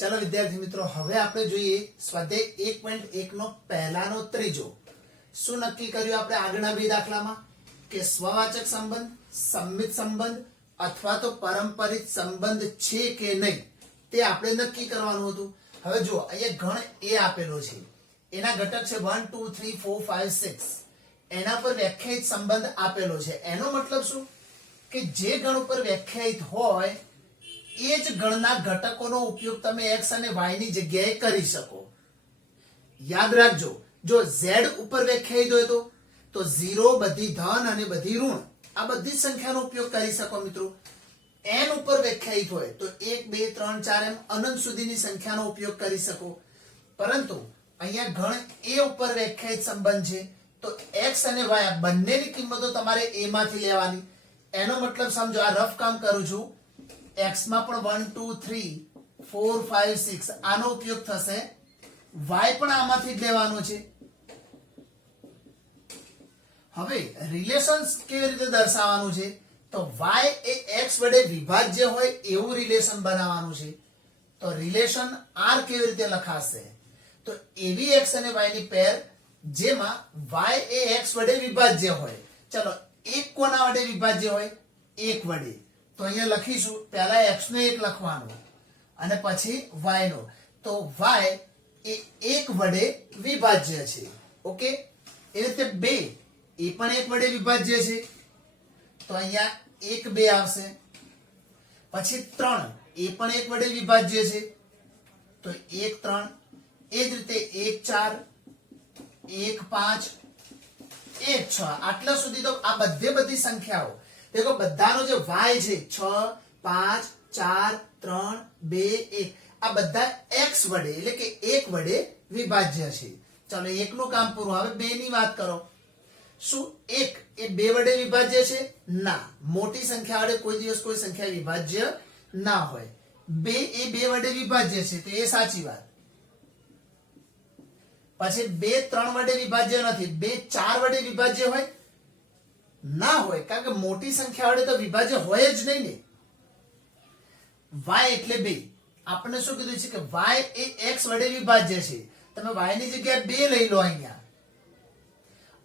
चलो विद्यार्थी मित्रों, હવે આપણે જોઈએ સ્વાધ્યાય 1.1 નો પહેલાનો ત્રીજો. શું નક્કી કર્યું આપણે આગળના બે દાખલામાં? કે સ્વવાચક સંબંધ, સંમિત સંબંધ અથવા તો પારંપરિક સંબંધ છે કે નહીં તે આપણે નક્કી કરવાનું હતું. હવે જો અહીંયા ગણ એ આપેલો છે, એના ઘટક છે 1 2 3 4 5 6. એના પર વ્યાખ્યાયિત સંબંધ આપેલો છે. એનો મતલબ શું? કે જે ગણ ઉપર વ્યાખ્યાયિત હોય એ જ ગણના ઘટકોનો ઉપયોગ તમે x અને y ની જગ્યાએ કરી શકો. યાદ રાખજો, જો z ઉપર વ્યાખ્યાયિત હોય તો 0 બધી ધન અને બધી ઋણ આ બધી જ સંખ્યાનો ઉપયોગ કરી શકો મિત્રો. n ઉપર વ્યાખ્યાયિત હોય તો 1 2 3 4 એમ અનંત સુધીની સંખ્યાનો ઉપયોગ કરી શકો. પરંતુ અહીંયા ગણ એ ઉપર વ્યાખ્યાયિત સંબંધ છે તો x અને y બંનેની કિંમતો તમારે a માંથી લેવાની. એનો મતલબ સમજો, આ રફ કામ કરું છું. x માં પણ 1 2 3 4 5 6 આનો ઉપયોગ થશે. y પણ આમાંથી જ લેવાનો છે. હવે રિલેશન્સ કેવી રીતે દર્શાવવાનું છે? તો y એ x વડે વિભાજ્ય હોય એવું રિલેશન બનાવવાનું છે. તો રિલેશન r કેવી રીતે લખાશે? તો એવી x અને y ની પેર જેમાં y એ x વડે વિભાજ્ય હોય. ચલો, એક કોના વડે વિભાજ્ય હોય? 1 વડે. તો અહીંયા લખીશું, પહેલા x નો 1 લખવાનો અને પછી y નો. તો y એ 1 વડે વિભાજ્ય છે. ઓકે, એ રીતે 2 એ પણ 1 વડે વિભાજ્ય છે. તો અહીંયા 1 2 આવશે. પછી 3 એ પણ 1 વડે વિભાજ્ય છે. તો 1 3. એ જ રીતે 1 4 1 5 1 6 આટલા સુધી તો આ બધી સંખ્યાઓ देखो બધાનો જે y છે 6 5 4 3 2 1 આ બધા x વડે એટલે કે 1 વડે વિભાજ્ય છે. ચાલો, 1 નું કામ પૂરું. હવે 2 ની વાત કરો. શું 1 એ 2 વડે વિભાજ્ય છે? ના, મોટી સંખ્યા વડે કોઈ દિવસ કોઈ સંખ્યા વિભાજ્ય ના હોય. 2 એ 2 વડે વિભાજ્ય છે તો એ સાચી વાત. પછી 2 3 વડે વિભાજ્ય નથી. 2 4 વડે વિભાજ્ય હોય? ના હોય, કારણ કે મોટી સંખ્યા વડે તો વિભાજ્ય હોય જ નહીં ને. y એટલે 2. આપણે શું કીધું છે કે y એ x વડે વિભાજ્ય છે. તમે y ની જગ્યાએ 2 લઈ લો અહીંયા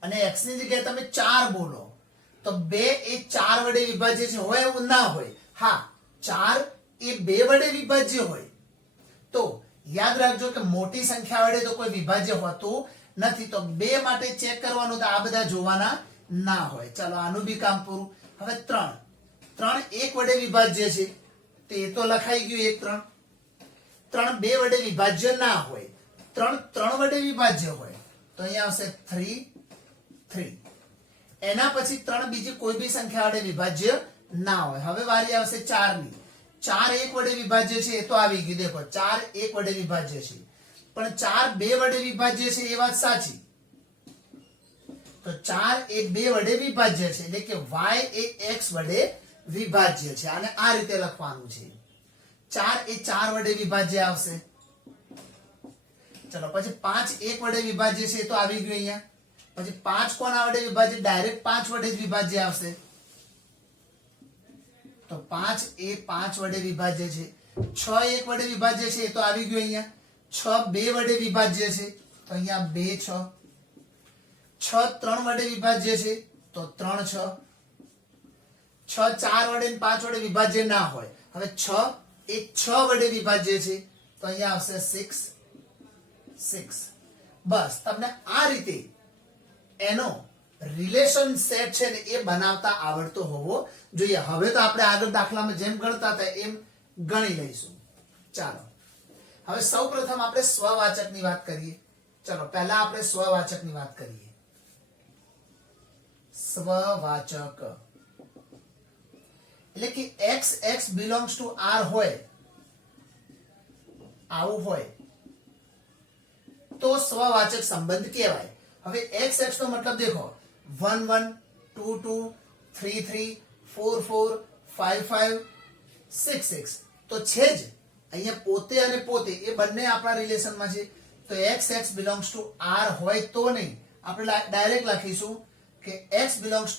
અને x ની જગ્યાએ તમે 4 બોલો તો 2 એ 4 વડે વિભાજ્ય છે. હોય એવું ના હોય? હા, 4 એ 2 વડે વિભાજ્ય હોય. તો યાદ રાખજો કે મોટી સંખ્યા વડે તો કોઈ વિભાજ્ય હોતું નથી. તો 2 માટે ચેક કરવાનું, તો આ બધા જોવાના ના હોય. ચાલો, આનું બી કામ પૂરું. હવે 3 1 વડે વિભાજ્ય છે તો એ તો લખાઈ ગયું 1 3. 3 2 વડે વિભાજ્ય ના હોય. 3 3 વડે વિભાજ્ય હોય તો અહીંયા આવશે 3 3. એના પછી 3 બીજી કોઈ બી સંખ્યા વડે વિભાજ્ય ના હોય. હવે વારી આવશે 4 ની. 4 1 વડે વિભાજ્ય છે એ તો આવી ગયું. દેખો, 4 1 વડે વિભાજ્ય છે, પણ 4 2 વડે વિભાજ્ય છે એ વાત સાચી. તો 4 એ 2 વડે વિભાજ્ય છે એટલે કે y એ x વડે વિભાજ્ય છે. અને આ રીતે લખવાનું છે. 4 એ 4 વડે વિભાજ્ય આવશે. ચલો, પછી 5 1 વડે વિભાજ્ય છે તો આવી ગયું અહીંયા. પછી 5 કોના વડે વિભાજ્ય? ડાયરેક્ટ 5 વડે જ વિભાજ્ય આવશે. તો 5 એ 5 વડે વિભાજ્ય છે. 6 1 વડે વિભાજ્ય છે તો આવી ગયું અહીંયા. 6 2 વડે વિભાજ્ય છે તો અહીંયા 2 6. 6 3 વડે વિભાજ્ય છે તો 3 6. 6 4 વડે અને 5 વડે વિભાજ્ય ના હોય. હવે 6 એ 6 વડે વિભાજ્ય છે તો અહીંયા આવશે 6 6. બસ, તમને આ રીતે એનો રિલેશન સેટ છે ને એ બનાવતા આવડતો હોવો જોઈએ. હવે તો આપણે આગળ દાખલામાં જેમ ગણતા હતા એમ ગણી લઈશું. ચાલો, હવે સૌપ્રથમ આપણે સ્વવાચકની વાત કરીએ. ચલો, પહેલા આપણે સ્વવાચકની વાત કરીએ. સ્વવાચક એટલે કે x belongs to r હોય, આવું હોય તો સ્વવાચક સંબંધ કહેવાય. હવે x નો મતલબ દેખો, 1 1 2 2 3 3 4 4 5 5 6 6 તો છે જ. અહીંયા પોતે અને પોતે એ બંને આપણા રિલેશનમાં છે. તો x belongs to r હોય તો નહીં, આપણે ડાયરેક્ટ લખીશું કે x belongs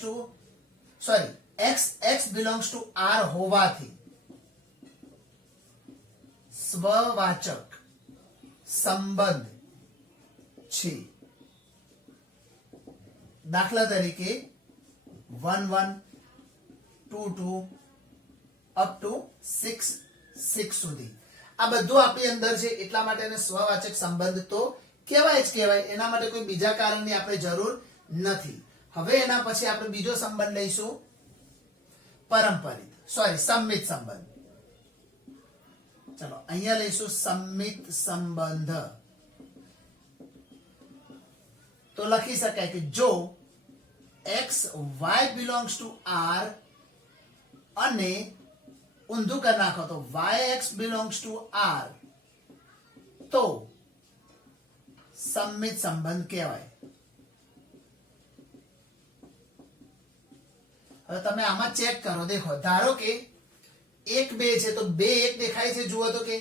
to r હોવાથી સ્વવાચક સંબંધ છે. દાખલા તરીકે 1 1 2 2 અપ ટુ 6 6 સુધી આ બધું આપણી અંદર છે, એટલા માટે એને સ્વવાચક સંબંધ તો કહેવાય જ કહેવાય. એના માટે કોઈ બીજા કારણની આપણે જરૂર નથી. હવે એના પછી આપણે બીજો સંબંધ લઈશું, સંમિત સંબંધ. ચલો અહીંયા લઈશું સંમિત સંબંધ. તો લખી શકાય કે જો x y belongs to r અને ઊંધું કરી નાખો તો yx belongs to r તો સંમિત સંબંધ કહેવાય. હવે તમે આમાં ચેક કરો, દેખો ધારો કે 1 2 છે તો 2 1 દેખાય છે, જુઓ તો કે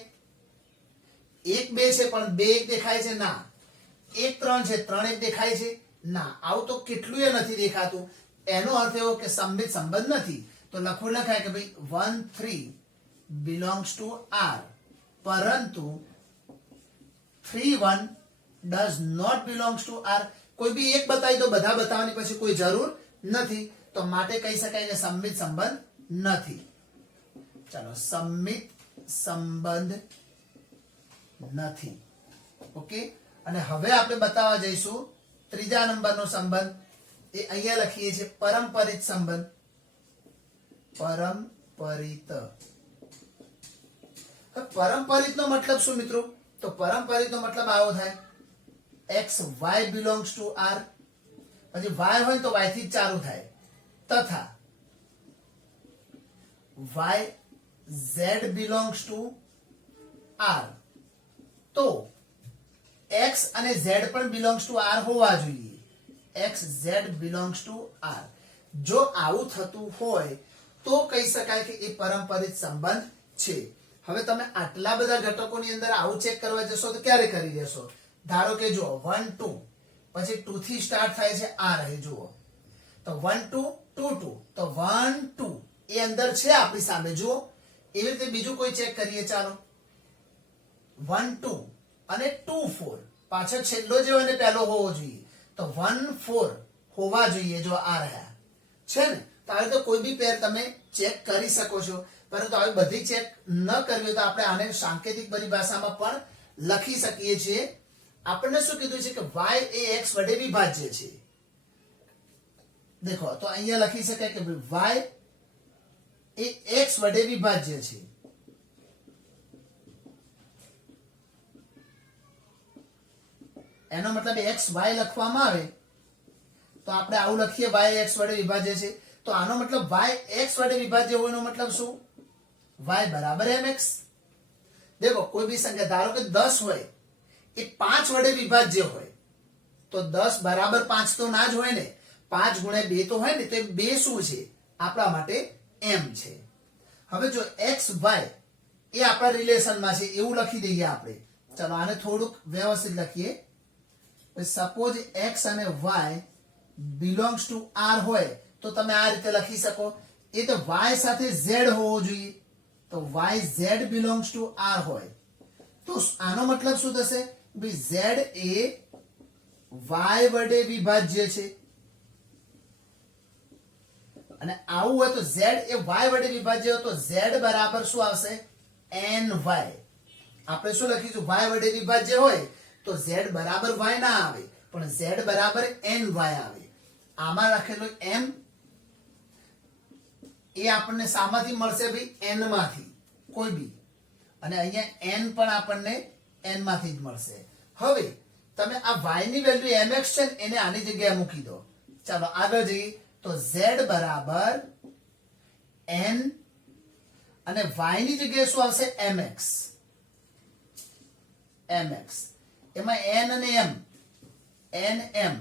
1 2 છે પણ 2 1 દેખાય છે ના. 1 3 છે 3 1 દેખાય છે ના. આવું તો કેટલુંય નથી દેખાતું. એનો અર્થ એવો કે સંમિત સંબંધ નથી. તો લખવું લખાય કે ભાઈ 1 3 belongs to r પરંતુ 3 1 does not belongs to r. કોઈ બી એક બતાવી દો, બધા બતાવવાની પછી કોઈ જરૂર નથી. તો માટે કહી શકાય કે સંમિત સંબંધ નથી. ચાલો, સંમિત સંબંધ નથી. ઓકે. અને હવે આપણે બતાવવા જઈશું ત્રીજા નંબરનો સંબંધ. એ અહીંયા લખીએ છીએ પરંપરિત સંબંધ. પરંપરિત. પરંપરિત નો મતલબ શું મિત્રો? તો પરંપરિત નો મતલબ આવો થાય, x y belongs to r, પછી y હોય તો y થી જ ચાલુ થાય, તથા y z belongs to r તો x અને z પણ belongs to r હોવા જોઈએ. x z belongs to r. જો આવું થતું હોય તો કહી શકાય કે એ પરંપરિત સંબંધ છે. હવે તમે આટલા બધા ઘટકોની અંદર આવું ચેક કરવા જશો તો ક્યારે કરી લેશો? ધારો કે જો 1 2 પછી 2 થી સ્ટાર્ટ થાય છે, આ રહે જુઓ. તો 1 2 2 2 તો 1 2 એ અંદર છે આપણી સામે, જુઓ. એવી રીતે બીજું કોઈ ચેક કરીએ. ચાલો 1 2 અને 2 4 પાછળ છેલ્લો જે હોય ને પહેલો હોવો જોઈએ. તો 1 4 હોવા જોઈએ, જો આ રહ્યા છે ને. તો આવી તો કોઈ બી પેર તમે ચેક કરી શકો છો. પરંતુ આવી બધી ચેક ન કરવી હોય તો આપણે આને સાંકેતિક પરિભાષામાં પણ લખી શકીએ છીએ. આપણને શું કીધું છે કે y એ x વડે વિભાજ્ય છે. દેખો તો અહીંયા લખી શકાય કે y એ x વડે વિભાજ્ય છે. એનો મતલબ x y લખવામાં આવે તો આપણે આવું લખીએ y x વડે વિભાજ્ય છે. તો આનો મતલબ y x વડે વિભાજ્ય હોય એનો મતલબ શું? y બરાબર mx. દેખો કોઈ બી સંખ્યા ધારો કે 10 હોય એ 5 વડે વિભાજ્ય હોય તો 10 બરાબર 5 તો ના જ હોય ને. 5 ગુણ્યા 2 તો હોય ને. તો એ 2 શું છે? આપણા માટે m છે. હવે જો x y એ આપણા રિલેશનમાં છે એવું લખી દઈએ આપણે. ચલો આને થોડુંક વ્યવસ્થિત લખીએ. સપોઝ x અને y belongs to r હોય તો તમે આ રીતે લખી શકો. એ તો y સાથે z હોવો જોઈએ. તો y z belongs to r હોય તો આનો મતલબ શું થશે? ભાઈ z એ y વડે વિભાજ્ય છે. અને આવું હોય તો z એ y વડે વિભાજ્ય હોય તો z બરાબર શું આવશે? ny. આપણે શું લખીશું? y વડે વિભાજ્ય હોય તો z બરાબર y ના આવે પણ z બરાબર ny આવે. આમાં લખેલું m એ આપણને શામાંથી મળશે? ભાઈ n માંથી કોઈ બી. અને અહીંયા n પણ આપણને n માંથી જ મળશે. હવે તમે આ y ની વેલ્યુ mx છે ને એને આની જગ્યાએ મૂકી દો. ચાલો આગળ જઈએ. તો z બરાબર n અને y ની જગ્યાએ શું આવશે? mx. mx એમાં n અને m nm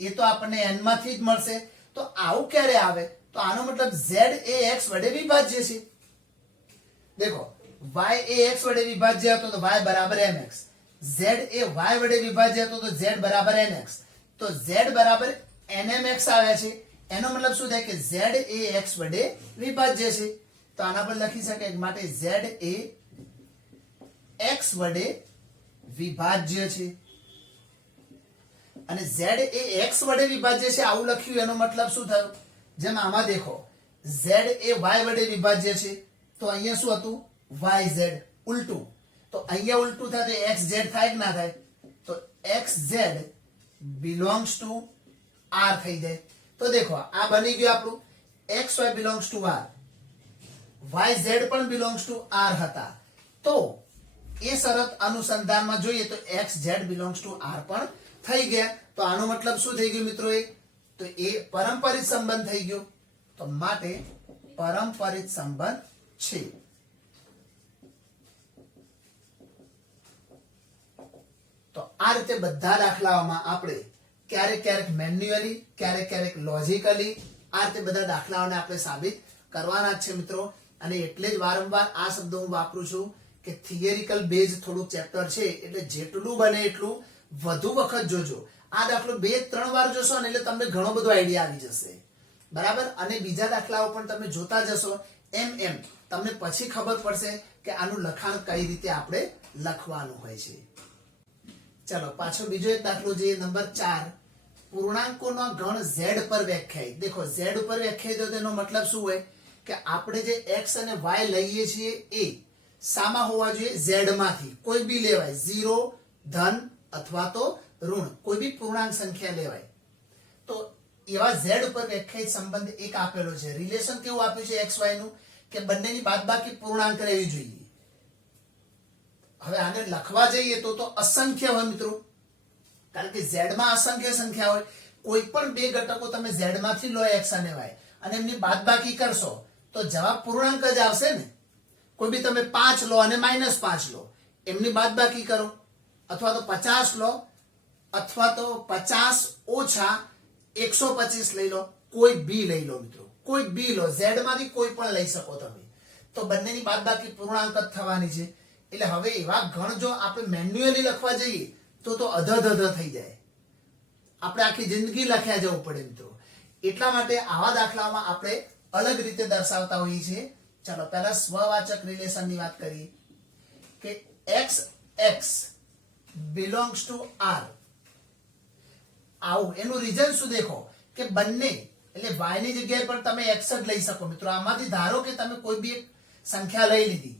એ તો આપણને n માંથી જ મળશે. તો આવું ક્યારે આવે? તો આનો મતલબ z એ x વડે વિભાજ્ય છે. દેખો y એ x વડે વિભાજ્ય હતો તો y બરાબર mx. z એ y વડે વિભાજ્ય હતો તો z બરાબર nx. તો z બરાબર nmx આવ્યા છે. એનો મતલબ શું થાય કે z એ x વડે વિભાજ્ય છે. તો આના પર લખી શકાય માટે z એ x વડે વિભાજ્ય છે અને z એ x વડે વિભાજ્ય છે આવું લખ્યું એનો મતલબ શું થયો? જેમ આમાં દેખો z એ y વડે વિભાજ્ય છે તો અહીંયા શું હતું? yz. ઉલટું તો અહીંયા ઉલટું થાય તો xz થાય કે ના થાય? તો xz belongs to r થઈ જાય. તો દેખો આ બની ગયું આપણું xy belongs to r, yz પણ belongs to r હતા. તો એ શરત અનુસંધાનમાં જોઈએ તો xz belongs to r પણ થઈ ગયા. તો આનો મતલબ શું થઈ ગયું મિત્રો? તો એ પરંપરિત સંબંધ થઈ ગયો. તો માટે પરંપરિત સંબંધ છે. તો આ રીતે બધા દાખલાઓમાં આપણે ક્યારેક ક્યારેક મેન્યુઅલી, ક્યારેક ક્યારેક લોજિકલી આ રીતે બધા દાખલાઓને આપણે સાબિત કરવાના જ છે મિત્રો. અને એટલે જ વારંવાર આ શબ્દો હું વાપરું છું કે થિયરિકલ બેઝ થોડું ચેપ્ટર છે એટલે જેટલું બને એટલું વધુ વખત જોજો. આ દાખલો 2-3 વાર જોશો ને એટલે તમને ઘણો બધો આઈડિયા આવી જશે. બરાબર? અને બીજા દાખલાઓ પણ તમે જોતા જશો એમ એમ તમને પછી ખબર પડશે કે આનું લખાણ કઈ રીતે આપણે લખવાનું હોય છે. ચલો પાછો બીજો એક દાખલો જોઈએ, નંબર 4. પૂર્ણાંકોનો ગણ z પર વ્યાખ્યાયિત. દેખો z ઉપર વ્યાખ્યાયિત હોય તેનો મતલબ શું હોય કે આપણે જે x અને y લઈએ છીએ એ સામા હોવા જોઈએ? z માંથી કોઈ બી લેવાય, 0, ધન અથવા તો ઋણ, કોઈ બી પૂર્ણાંક સંખ્યા લેવાય. તો એવા z ઉપર વ્યાખ્યાયિત સંબંધ એક આપેલો છે. રિલેશન કેવું આપ્યું છે xy નું કે બંનેની બાદબાકી પૂર્ણાંક રહેવી જોઈએ. હવે આને લખવા જઈએ તો અસંખ્ય હોય મિત્રો, કારણ કે z માં અસંખ્ય સંખ્યા હોય. કોઈ પણ બે ઘટકો તમે z માંથી લો x અને y અને એમની બાદબાકી કરશો તો જવાબ પૂર્ણાંક જ આવશે ને. કોઈ બી તમે 5 લો અને -5 લો, એમની બાદબાકી કરો, અથવા તો 50 લો અથવા તો 50 ઓછા 125 લઈ લો, કોઈ બી લઈ લો મિત્રો, કોઈ બી લો, z માંથી કોઈ પણ લઈ શકો તમે. તો બંનેની બાદબાકી પૂર્ણાંક જ થવાની છે. એટલે હવે એવા ગણ જો આપણે મેન્યુઅલી લખવા જઈએ તો અધધ થઈ જાય, આપણે આખી જિંદગી લખ્યા જવું પડે મિત્રો. એટલા માટે આવા દાખલામાં આપણે અલગ રીતે દર્શાવતા હોઈએ છીએ. ચાલો પહેલા સ્વવાચક રિલેશનની વાત કરીએ કે x belongs to r. આવું એનું રીઝન શું? દેખો કે બંને એટલે y ની જગ્યાએ પણ તમે x જ લઈ શકો મિત્રો. આમાંથી ધારો કે તમે કોઈ બી એક સંખ્યા લઈ લીધી,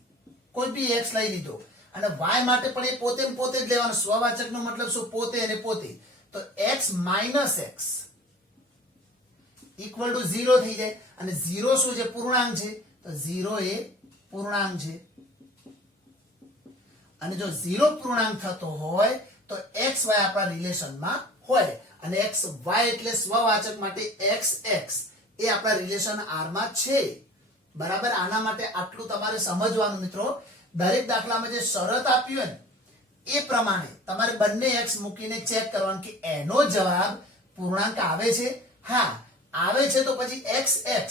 કોઈ બી x લઈ લીધો અને y માટે પણ એ પોતે જ લેવાનો. સ્વવાચક નો મતલબ શું? પોતે અને પોતે. તો x - x equal to 0 થઈ જાય. અને 0 શું છે? પૂર્ણાંક છે. તો 0 એ પૂર્ણાંક છે. અને જો 0 પૂર્ણાંક થતો હોય તો xy આપણા રિલેશનમાં હોય. અને xy એટલે સ્વવાચક માટે xx એ આપણા રિલેશન r માં છે. બરાબર? આના માટે આટલું તમારે સમજવાનું મિત્રો. દરેક દાખલામાં જે શરત આપી હોય ને એ પ્રમાણે તમારે બંને x મૂકીને ચેક કરવાનું કે એનો જવાબ પૂર્ણાંક આવે છે. હા આવે છે તો પછી xx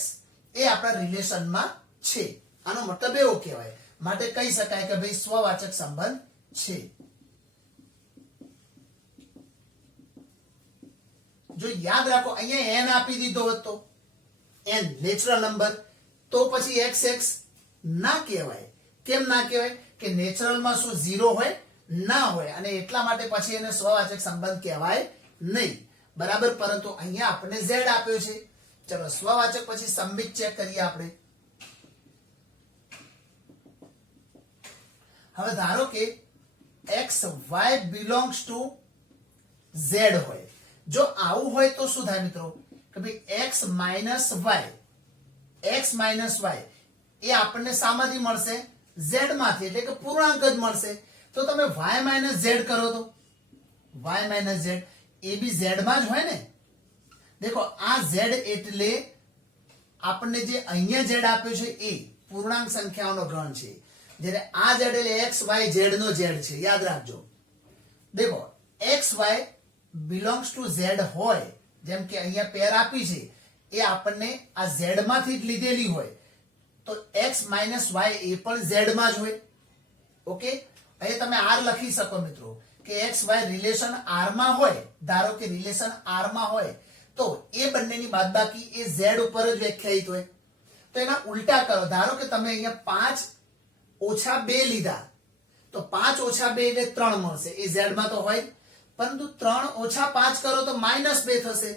એ આપણા રિલેશનમાં છે. આનો મતલબ એવો કહેવાય. માટે કહી શકાય કે ભાઈ સ્વવાચક સંબંધ છે. જો યાદ રાખો અહીંયા n આપી દીધો હતો, n નેચરલ નંબર, તો પછી xx ના કહેવાય. કેમ ના કહેવાય? કે નેચરલમાં શું 0 હોય? ના હોય. અને એટલા માટે પછી એને સ્વવાચક સંબંધ કહેવાય નહીં. બરાબર? પરંતુ અહીંયા આપણે z આપ્યો છે. ચલો સ્વવાચક પછી સંબંધ ચેક કરીએ આપણે. હવે ધારો કે xy belongs to z હોય. જો આવું હોય તો શું થાય મિત્રો કે ભાઈ x - y એ આપણને શામાંથી મળશે? z માંથી, એટલે કે પૂર્ણાંક જ મળશે. તો તમે y - z કરો તો y - z એ બી z માં જ હોય ને. દેખો આ z એટલે આપણને જે અહીંયા z આપ્યો છે એ પૂર્ણાંક સંખ્યાઓનો ગણ છે, જ્યારે આ z એટલે x y z નો z છે. યાદ રાખજો. દેખો xy belongs to z હોય, જેમ કે અહીંયા પેર આપી છે એ આપણને આ z માંથી જ લીધેલી હોય તો x - y એ પણ z માં જ હોય. ઓકે, અહીં તમે r લખી શકો મિત્રો કે x y રિલેશન r માં હોય. ધારો કે રિલેશન r માં હોય તો એ બંનેની બાદબાકી એ z ઉપર જ વ્યાખ્યાયિત હોય. તો એના ઉલટા કરો. ધારો કે તમે અહીંયા 5 - 2 લીધા તો 5 ઓછા 2 એટલે 3 મળશે, એ z માં તો હોય, પરંતુ 3 ઓછા 5 કરો તો -2 થશે,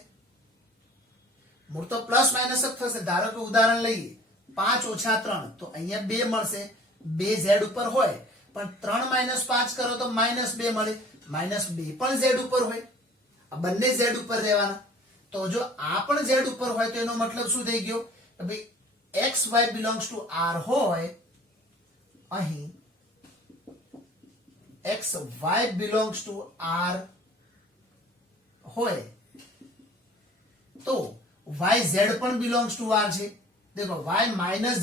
મૂળ તો પ્લસ માઇનસ જ થશે. ધારો કે ઉદાહરણ લઈએ 5 ઓછા 3 તો અહીંયા 2 મળશે, 2 z ઉપર હોય, પણ 3 -5 કરો તો -2 મળે, -2 પણ z ઉપર હોય, આ બંને z ઉપર રહેવાના. તો જો આ પણ z ઉપર હોય તો એનો મતલબ શું થઈ ગયો કે ભાઈ x y belongs to r હોય, અહીં x y belongs to r હોય તો y z પણ belongs to r છે. દેખો y માઇનસ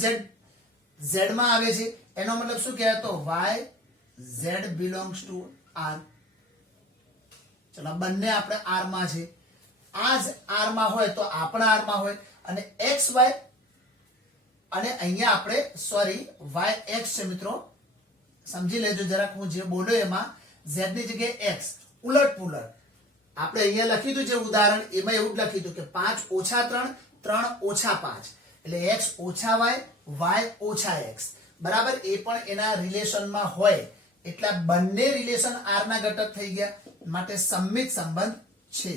z માં આવે છે, એનો મતલબ શું કહેવાય, તો y z belongs to r. ચલો બંને આપણે r માં છે, આ જ r માં હોય તો આ પણ r માં હોય, અને x y અને અહીંયા આપણે સોરી y x છે મિત્રો, સમજી લેજો જરાક, હું જે બોલ્યો એમાં z ની જગ્યાએ x ઉલટ પુલટ આપણે અહીંયા લખ્યું હતું જે ઉદાહરણ એમાં એવું જ લખ્યું હતું કે 5 ઓછા 3 3 ઓછા 5 એટલે x ઓછા y y ઓછા x બરાબર, એ પણ એના રિલેશનમાં હોય, એટલે બંને રિલેશન r ના ઘટક થઈ ગયા, માટે સંમિત સંબંધ છે,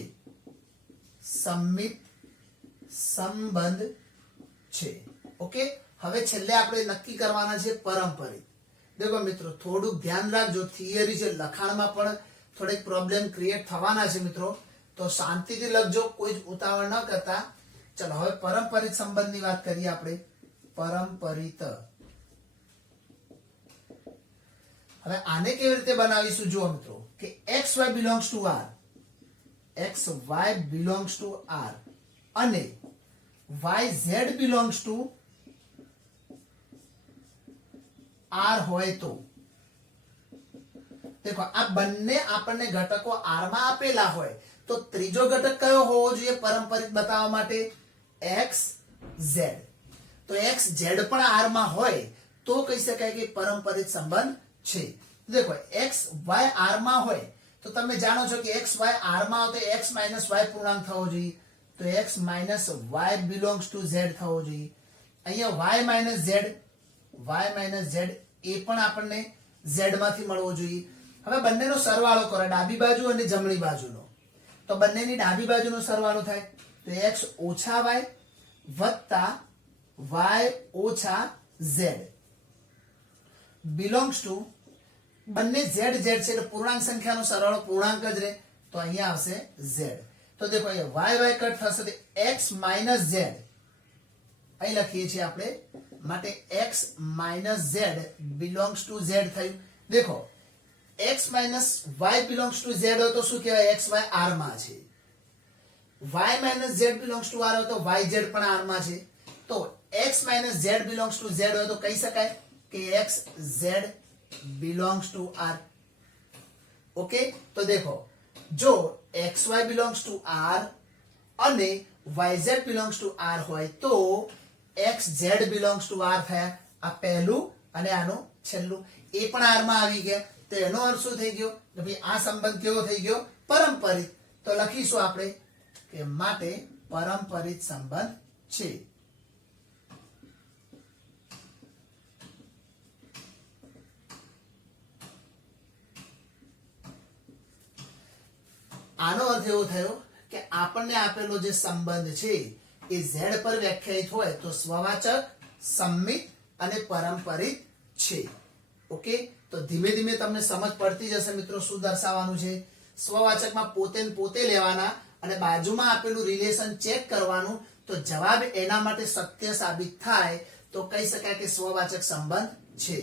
સંમિત સંબંધ છે. ઓકે, હવે છેલ્લે આપણે નક્કી કરવાના છે પરંપરિત. દેખો મિત્રો થોડુંક ધ્યાન રાખજો, થિયરી છે લખાણમાં પણ થોડીક પ્રોબ્લેમ ક્રિએટ થવાના છે મિત્રો, તો શાંતિથી લખજો, કોઈ જ ઉતાવળ ન કરતા. ચલો હવે પરંપરિત સંબંધની વાત કરીએ આપણે. પરંપરિત, હવે આને કેવી રીતે બનાવીશું જુઓ મિત્રો, કે x y belongs to r, x y belongs to r અને y z belongs to r હોય તો દેખો આ બંને આપણને ઘટકો r માં આપેલા હોય તો ત્રીજો ઘટક કયો હોવો જોઈએ પરંપરિત બતાવવા માટે, x z. તો x z પણ r માં હોય તો કહી શકાય કે પરંપરિત સંબંધ છે. દેખો x y r માં હોય તો તમે જાણો છો કે x y r માં આવે તો x y પૂર્ણાંક થવો જોઈએ, તો x y belongs to z થવો જોઈએ. અહીંયા y z એ પણ આપણને z માંથી મળવો જોઈએ. હવે બંનેનો સરવાળો કરો, ડાબી બાજુ અને જમણી બાજુનો, તો બંનેની ડાબી બાજુનો સરવાળો થાય તો x ઓછા y વત્તા y ઓછા z belongs to, બંને z z છે એટલે પૂર્ણાંક સંખ્યાનો સરવાળો પૂર્ણાંક જ રહે, તો અહીંયા આવશે z. તો દેખો અહીંયા y કટ થશે તો x z અહીં લખીએ છીએ આપણે, માટે x z belongs to z થયું. દેખો x y belongs to z હોય તો શું કહેવાય, x y r માં છે, y z belongs to r હોય તો y z પણ r માં છે, તો x z belongs to z હોય તો કહી શકાય કે x z belongs to r. Okay, તો દેખો જો xy belongs to r અને yz belongs to r હોય તો xz belongs to r થયા, આ પહેલું અને આનું છેલ્લું એ પણ r માં આવી ગયા, તો એનો અર્થ શું થઈ ગયો કે ભાઈ આ સંબંધ કેવો થઈ ગયો, પરંપરિત. તો લખીશું આપણે કે માટે પરંપરિત સંબંધ છે. આનો અર્થ એવો થયો કે આપણને આપેલો જે સંબંધ છે એ z પર વ્યાખ્યાયિત હોય તો સ્વવાચક, સંમિત અને પરંપરિત છે. ઓકે, તો ધીમે ધીમે તમને સમજ પડતી જશે મિત્રો શું દર્શાવવાનું છે. સ્વવાચકમાં પોતે ને પોતે લેવાના અને બાજુમાં આપેલું રિલેશન ચેક કરવાનું, તો જવાબ એના માટે સત્ય સાબિત થાય તો કહી શકાય કે સ્વવાચક સંબંધ છે.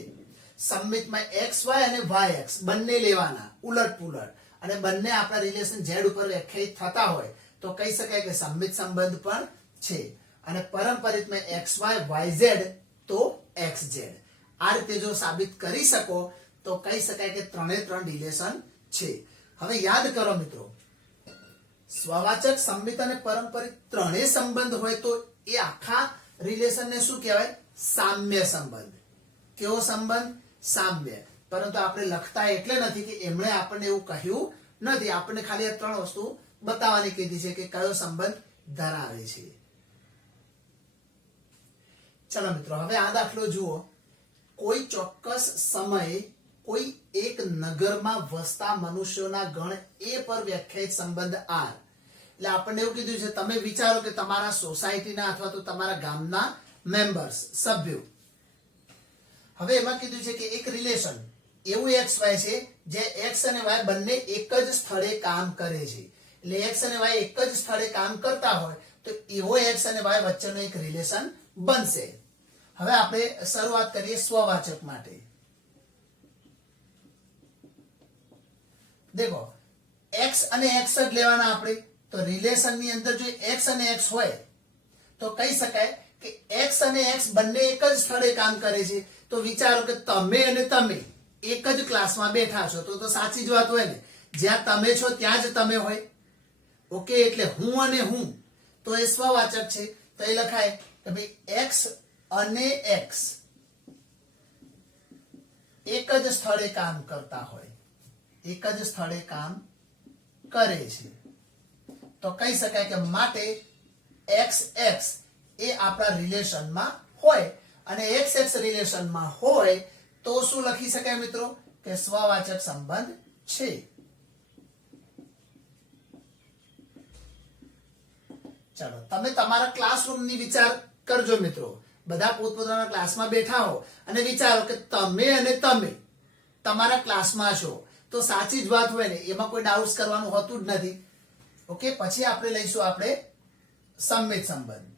સંમિતમાં xy અને yx બંને લેવાના ઉલટ પુલટ, અને બંને આપણા રિલેશન z ઉપર વ્યાખ્યાયિત થતા હોય તો કહી શકાય કે સંમિત સંબંધ પણ છે. અને પરંપરિતમાં xy yz તો xz, આ રીતે જો સાબિત કરી શકો તો કહી શકાય કે ત્રણે ત્રણ રિલેશન છે. હવે યાદ કરો મિત્રો, સ્વવાચક, સંમિત અને પરંપરિત ત્રણેય સંબંધ હોય તો એ આખા રિલેશનને શું કહેવાય, સામ્ય સંબંધ. કેવો સંબંધ, સામ્ય. પરંતુ આપણે લખતા એટલે નથી કે એમણે આપણને એવું કહ્યું નથી, આપણને ખાલી આ ત્રણ વસ્તુ બતાવવાની કીધી છે કે કયો સંબંધ ધરાવે છે. ચલો મિત્રો હવે આ દાખલો જુઓ. કોઈ ચોક્કસ સમયે કોઈ એક નગરમાં વસતા મનુષ્યોના ગણ એ પર વ્યાખ્યાયિત સંબંધ આર. એટલે આપણને એવું કીધું છે, તમે વિચારો કે તમારા સોસાયટીના અથવા તો તમારા ગામના મેમ્બર્સ, સભ્યો. હવે એમાં કીધું છે કે એક રિલેશન એવું એક્સ વાય છે જે એક્સ અને વાય બંને એક જ સ્થળે કામ કરે છે. એટલે એક્સ અને વાય એક જ સ્થળે કામ કરતા હોય તો એવો એક્સ અને વાય વચ્ચેનો એક રિલેશન બનશે. હવે આપણે શરૂઆત કરીએ સ્વવાચક માટે. દેખો, એક્સ અને એક્સ જ લેવાના આપણે. તો રિલેશન ની અંદર જો એક્સ અને એક્સ હોય તો કહી શકાય કે એક્સ અને એક્સ બંને એક જ સ્થળે કામ કરે છે. તો વિચારો કે તમે અને તમે એક જ ક્લાસમાં બેઠા છો તો સાચી જ વાત હોય ને. જ્યાં તમે છો ત્યાં જ તમે હોય. ઓકે, એટલે હું અને હું તો એ સ્વવાચક છે. તો એ લખાય કે ભાઈ એક્સ અને એક્સ એક જ સ્થળે કામ કરતા હોય, એક જ સ્થળે કામ કરે છે. તો કહી શકાય કે માટે એક્સ એક્સ એ આપણા રિલેશનમાં હોય. અને એક્સ એક્સ રિલેશનમાં હોય તો શું લખી શકાય મિત્રો? કે સ્વવાચક સંબંધ છે. ચાલો, તમે તમારા ક્લાસરૂમની વિચાર કરજો મિત્રો. બધા પોતપોતાના ક્લાસમાં બેઠા હો અને વિચારો કે તમે અને તમે તમારા ક્લાસમાં છો તો સાચી જ વાત હોય ને, એમાં કોઈ ડાઉટ્સ કરવાનું હોતું જ નથી. ઓકે, પછી આપણે લઈશું આપણે સંમિત સંબંધ.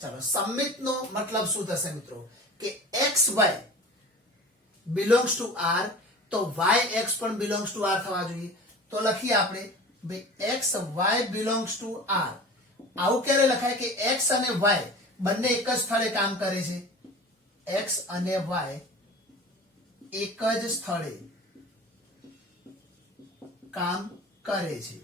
ચાલો, સંમિત નો મતલબ શું થશે મિત્રો? કે x y belongs to R તો વાય એક્સ પણ બિલોંગ્સ ટુ આર થવા જોઈએ. તો લખીએ આપણે ભાઈ x y belongs to R. આવું ક્યારે લખાય કે એક્સ અને વાય બંને એક જ સ્થળે કામ કરે છે. એક્સ અને વાય એક જ સ્થળે કામ કરે છે.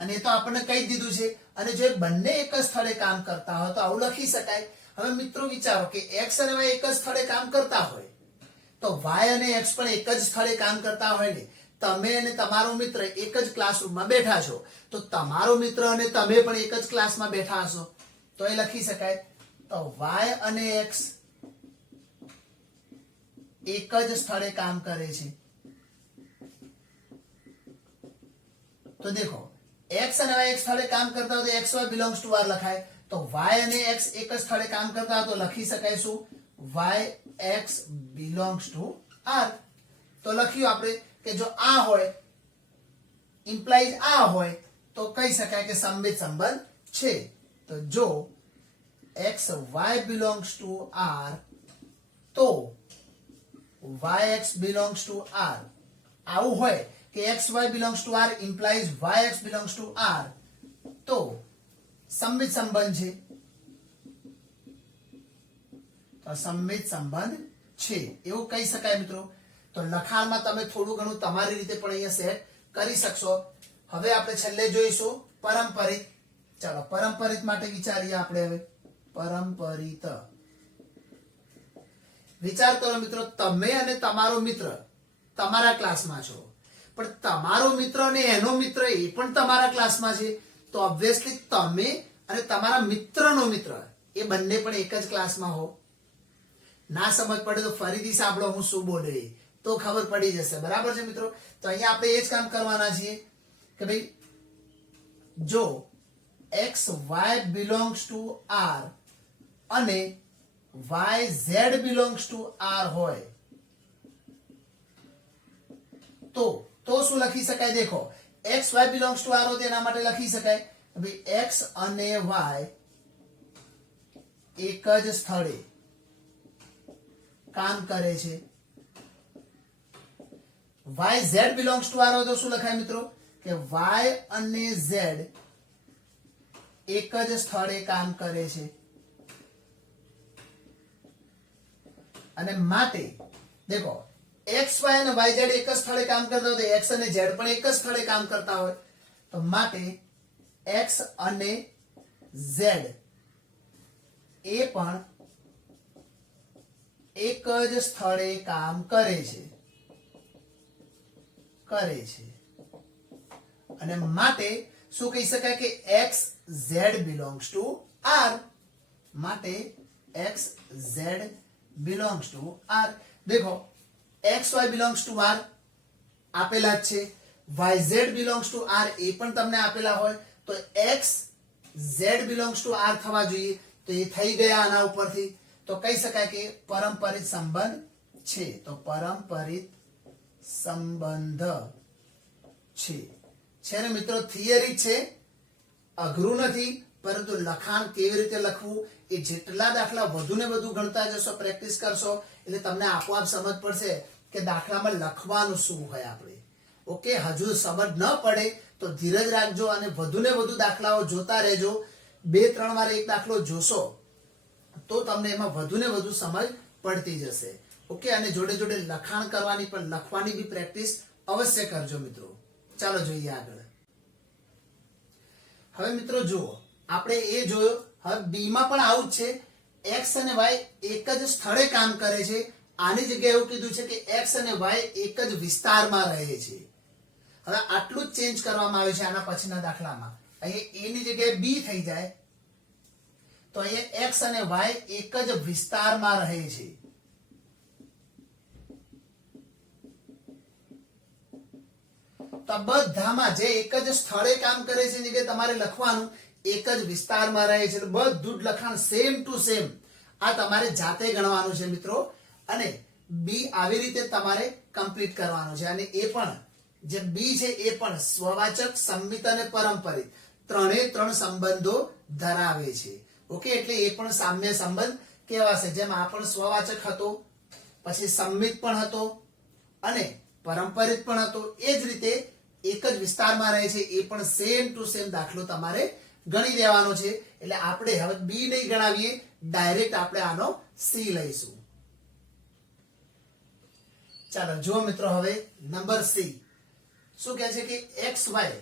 અને એ તો આપણને કહી દીધું છે. અને જો બંને એક જ સ્થળે કામ કરતા હોય તો આવું લખી શકાય. હવે મિત્રો વિચારો કે એક્સ અને વાય એક જ સ્થળે કામ કરતા હોય તો વાય અને એક્સ પણ એક જ સ્થળે કામ કરતા હોય ને. તમે અને તમારો મિત્ર એક જ ક્લાસરૂમમાં બેઠા છો તો તમારો મિત્ર અને તમે પણ એક જ ક્લાસમાં બેઠા હશો તો એ લખી શકાય. તો વાય અને એક્સ એક જ સ્થળે કામ કરે છે. તો દેખો, એક્સ અને વાય એક સ્થળે કામ કરતા હોય તો x y belongs to R લખાય. તો વાય અને એક્સ એક જ સ્થળે કામ કરતા હોય તો લખી શકાય શું? Y x belongs to R. તો લખ્યું આપણે કે જો આ હોય ઇમ્પ્લાઇઝ આ હોય તો કહી શકાય કે સંમિત સંબંધ છે. તો જો x y belongs to R તો y x belongs to R. આવું હોય કે x y belongs to R implies y x belongs to R તો સંમિત સંબંધ છે. તો સંમિત સંબંધ છે એવું કહી શકાય મિત્રો. તો લખાણમાં તમે થોડું ઘણું તમારી રીતે પણ અહીંયા સેટ કરી શકશો. હવે આપણે છેલ્લે જોઈશું પરંપરિત. ચાલો, પરંપરિત માટે વિચારીએ આપણે હવે. પરંપરિત. વિચાર કરો મિત્રો, તમે અને તમારો મિત્ર તમારા ક્લાસમાં છો પણ તમારો મિત્ર અને એનો મિત્ર એ પણ તમારા ક્લાસમાં છે. તો ઓબ્વિયસલી તમે અને તમારા મિત્રનો મિત્ર એ બંને પણ એક જ ક્લાસમાં હો. ના સમજ પડે તો ફરીથી સાંભળો હું શું બોલ્યો તો ખબર પડી જશે. બરાબર છે મિત્રો? તો અહીંયા આપણે એ જ કામ કરવાના છીએ કે ભાઈ જો x y belongs to R અને y z belongs to R હોય તો શું લખી શકાય? દેખો, x y belongs to R હોય તેના માટે લખી શકાય ભાઈ એક્સ અને વાય એક જ સ્થળે કામ કરે છે. Y z belongs to R હોય તો શું લખાય મિત્રો? કે વાય અને ઝેડ એક જ સ્થળે કામ કરે છે. અને માટે દેખો, એક્સ વાય અને વાય ઝેડ એક જ સ્થળે કામ કરતા હોય તો એક્સ અને ઝેડ પણ એક જ સ્થળે કામ કરતા હોય તો માટે એક્સ અને ઝેડ એ પણ એક જ સ્થળે કામ કરે છે. અને માટે શું કહી શકાય કે x z belongs to R. માટે x z belongs to r. देखो xy belongs to r આપેલા જ છે, yz belongs to r એ પણ તમને આપેલા હોય, તો x z belongs to r થવા જોઈએ, તો એ થઈ ગયા આના ઉપરથી. તો કહી શકાય કે પરંપરિત સંબંધ છે. તો પરંપરિત સંબંધ છે ને મિત્રો, થિયરી છે, અઘરું નથી, પરંતુ લખાણ કેવી રીતે લખવું એ જેટલા દાખલા વધુ ને વધુ ગણતા જશો, પ્રેક્ટિસ કરશો, એટલે તમને આપોઆપ સમજ પડશે કે દાખલામાં લખવાનું શું હોય આપણે. ઓકે, હજુ સમજ ન પડે તો ધીરજ રાખજો અને વધુ ને વધુ દાખલાઓ જોતા રહેજો. 2-3 વાર એક દાખલો જોશો તો તમને એમાં વધુ ને વધુ સમજ પડતી જશે. ઓકે, અને જોડે જોડે લખાણ કરવાની પણ લખવાની બી પ્રેક્ટિસ અવશ્ય કરજો મિત્રો. ચાલો જોઈએ આગળ. હવે મિત્રો જુઓ, આપણે એ જોયો, હવે બી માં પણ આવું જ છે. એક્સ અને વાય એક જ સ્થળે કામ કરે છે. આની જગ્યાએ એવું કીધું છે કે એક્સ અને વાય એક જ વિસ્તારમાં રહે છે. હવે આટલું જ ચેન્જ કરવામાં આવ્યું છે આના પછીના દાખલામાં. અહીંયા એ ની જગ્યાએ બી થઈ જાય, તો અહીંયા એક્સ અને વાય એક જ વિસ્તારમાં રહે છે. તો બધામાં જે એક જ સ્થળે કામ કરે છે એની જગ્યાએ તમારે લખવાનું એક જ વિસ્તારમાં રહે છે. બધું જ લખાણ સેમ ટુ સેમ આ તમારે જાતે ગણવાનું છે મિત્રો, અને બી આવી રીતે તમારે કમ્પ્લીટ કરવાનું છે. અને એ પણ જે બી છે એ પણ સ્વવાચક, સંમિત અને પરંપરિત ત્રણે સંબંધો ધરાવે છે. ઓકે, એટલે એ પણ સામ્ય સંબંધ કહેવાશે. જેમ આ પણ સ્વવાચક હતો, પછી સંમિત પણ હતો અને પરંપરિત પણ હતો, એ જ રીતે એક જ વિસ્તારમાં રહે છે. એ પણ સેમ ટુ સેમ દાખલો તમારે ગણી દેવાનો છે. એટલે આપણે હવે બી નહીં ગણાવીએ, ડાયરેક્ટ આપણે આનો સી લઈશું. ચાલો જુઓ મિત્રો, હવે નંબર સી શું કહે છે કે એક્સ વાય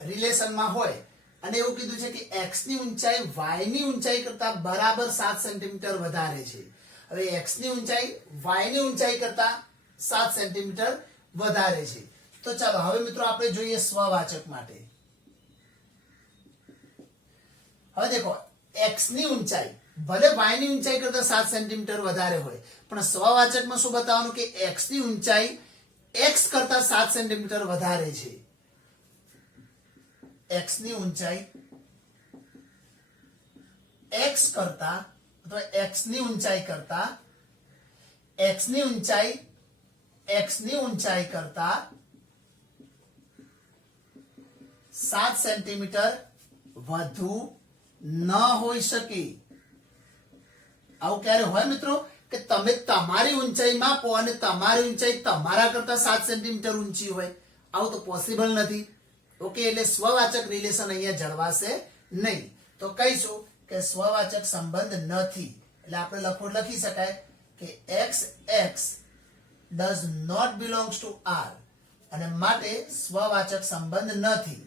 રિલેશનમાં હોય અને એવું કીધું છે કે એક્સ ની ઊંચાઈ વાય ની ઊંચાઈ કરતા બરાબર 7 સેન્ટીમીટર વધારે છે. હવે એક્સ ની ઊંચાઈ વાય ની ઊંચાઈ કરતા 7 સેન્ટીમીટર વધારે છે. તો ચાલો હવે મિત્રો આપણે જોઈએ સ્વવાચક માટે. હવે દેખો, એક્સ ની ઊંચાઈ ભલે વાય ની ઊંચાઈ કરતા 7 સેન્ટીમીટર વધારે હોય, પણ સ્વવાચકમાં શું બતાવવાનું કે એક્સ ની ઊંચાઈ એક્સ કરતા 7 સેન્ટીમીટર વધારે છે. એક્સ ની ઊંચાઈ એક્સ કરતા, અથવા એક્સ ની ઊંચાઈ કરતા, એક્સ ની ઊંચાઈ એક્સ ની ઊંચાઈ કરતા 7 સેન્ટીમીટર વધુ ન હોઈ શકે. આવું ક્યારે હોય મિત્રો કે તમે તમારી ઊંચાઈ માપો અને તમારી ઊંચાઈ તમારા કરતા 7 સેન્ટીમીટર ઊંચી હોય? આવું તો પોસિબલ નથી. ઓકે, એટલે સ્વવાચક રિલેશન અહીંયા જળવાશે નહીં. તો કહીશું કે સ્વવાચક સંબંધ નથી. એટલે આપણે લખી શકાય કે x does not belongs to r, અને માટે સ્વવાચક સંબંધ નથી.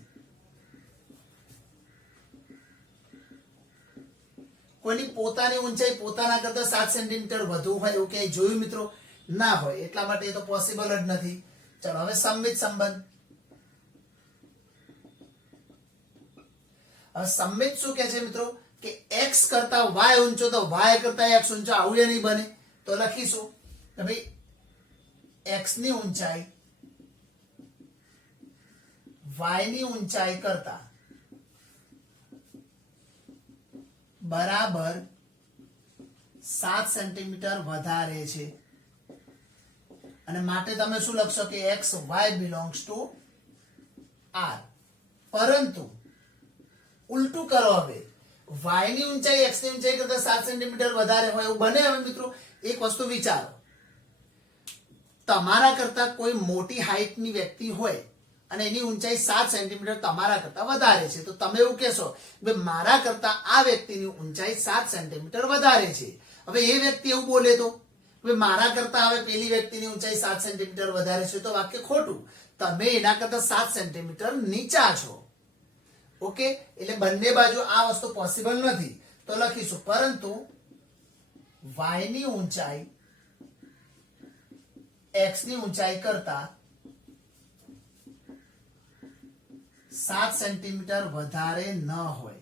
કોઈની પોતાની ઊંચાઈ પોતાના કરતા 7 સેન્ટીમીટર વધુ હોય એવું ક્યાંય જોયું મિત્રો? ના હોય. એટલા માટે એ તો પોસિબલ જ નથી. ચલો હવે સંમિત સંબંધ. હવે સંમિત શું કહે છે મિત્રો કે x કરતા y ઊંચો તો y કરતા x ઊંચો, આવું નહીં બને. તો લખીશું કે ભાઈ x ની ઊંચાઈ y ની ઊંચાઈ કરતા બરાબર 7 સેન્ટીમીટર વધારે છે. અને માટે તમે શું લખશો કે x y belongs to R. પરંતુ ઉલટું કરો, હવે વાય ની ઊંચાઈ એક્સ ની ઊંચાઈ કરતા 7 સેન્ટીમીટર વધારે હોય એવું બને? હવે મિત્રો એક વસ્તુ વિચારો, તમારા કરતા કોઈ મોટી હાઈટની વ્યક્તિ હોય અને એની ઊંચાઈ 7 સેન્ટીમીટર તમારા કરતા વધારે છે, તો તમે એવું કહેશો કે મારા કરતા આ વ્યક્તિની ઊંચાઈ 7 સેન્ટીમીટર વધારે છે. હવે એ વ્યક્તિ એવું બોલે તો મારા કરતા હવે પેલી વ્યક્તિની ઊંચાઈ 7 સેન્ટીમીટર વધારે છે, તો વાક્ય ખોટું. તમે એના કરતા 7 સેન્ટીમીટર નીચા છો. ઓકે, એટલે બંને બાજુ આ વસ્તુ પોસિબલ નથી. તો લખીશું પરંતુ y ની ઊંચાઈ x ની ઊંચાઈ કરતા 7 સેન્ટીમીટર વધારે ન હોય.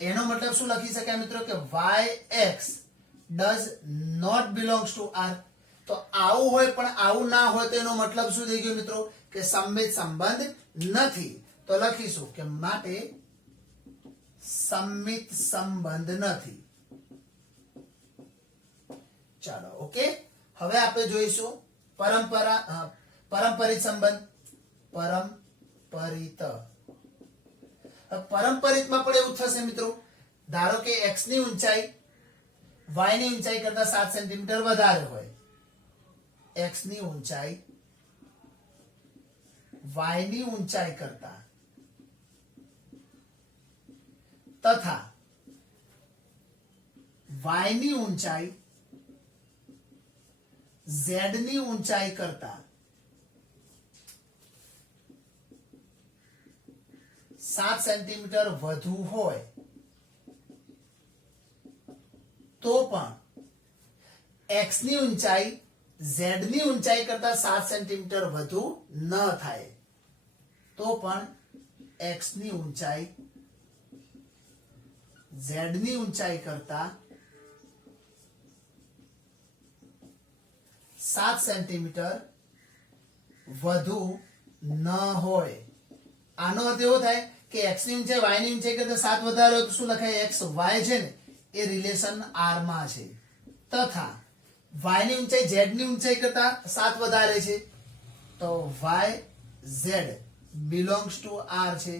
એનો મતલબ શું લખી શકાય મિત્રો કે yx does not belongs to r. તો આવું હોય પણ આવું ના હોય તો એનો મતલબ શું થઈ ગયો મિત્રો કે સંમિત સંબંધ નથી. તો લખીશું કે માટે સંમિત સંબંધ નથી. ચાલો ઓકે. હવે આપણે જોઈશું પરંપરિત સંબંધ. પરંપરિતમાં પણ એવું થશે મિત્રો. ધારો કે x ની ઊંચાઈ y ની ઊંચાઈ કરતા 7 સેન્ટીમીટર વધારે હોય. x ની ઊંચાઈ y ની ઊંચાઈ કરતા તથા y ની ઊંચાઈ z ની ઊંચાઈ કરતા 7 સેન્ટીમીટર વધુ હોય તો પણ x ની ઊંચાઈ z ની ઊંચાઈ કરતા 7 સેન્ટીમીટર વધુ ન થાય. તો પણ x ની ઊંચાઈ z ની ઊંચાઈ કરતા 7 સેન્ટીમીટર વધુ ન હોય. આનો અર્થ એવો થાય કે x ની ઊંચાઈ y ની ઊંચાઈ કરતા 7 વધારે હોય તો શું લખાય? x y છે ને એ રિલેશન r માં છે તથા y ની ઊંચાઈ z ની ઊંચાઈ કરતા 7 વધારે છે તો y z belongs to r છે.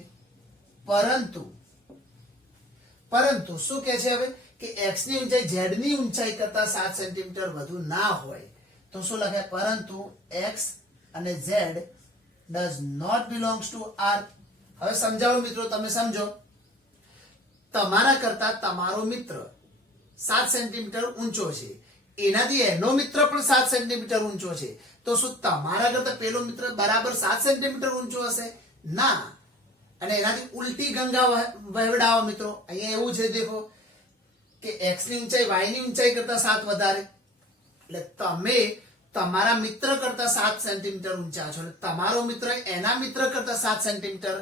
પરંતુ શું કહે છે હવે કે x ની ઊંચાઈ z ની ઊંચાઈ કરતા 7 સેન્ટીમીટર વધુ ના હોય તો શું લખાય? પરંતુ x અને z does not belongs to r. હવે સમજાવો મિત્રો, તમે સમજો. તમારા કરતા તમારો મિત્ર 7 સેન્ટીમીટર ઊંચો છે, એનાથી એનો મિત્ર પણ 7 સેન્ટીમીટર ઊંચો છે, તો શું તમારા કરતા પેલો મિત્ર બરાબર 7 સેન્ટીમીટર ઊંચો હશે? ના. અને એનાથી ઉલટી ગંગા વહેવડાવો મિત્રો. અહીંયા એવું છે દેખો કે x ની ઊંચાઈ y ની ઊંચાઈ કરતા 7 વધારે, એટલે તમે તમારા મિત્ર કરતા 7 સેન્ટીમીટર ઊંચા છો, એટલે તમારો મિત્ર એના મિત્ર કરતા 7 સેન્ટીમીટર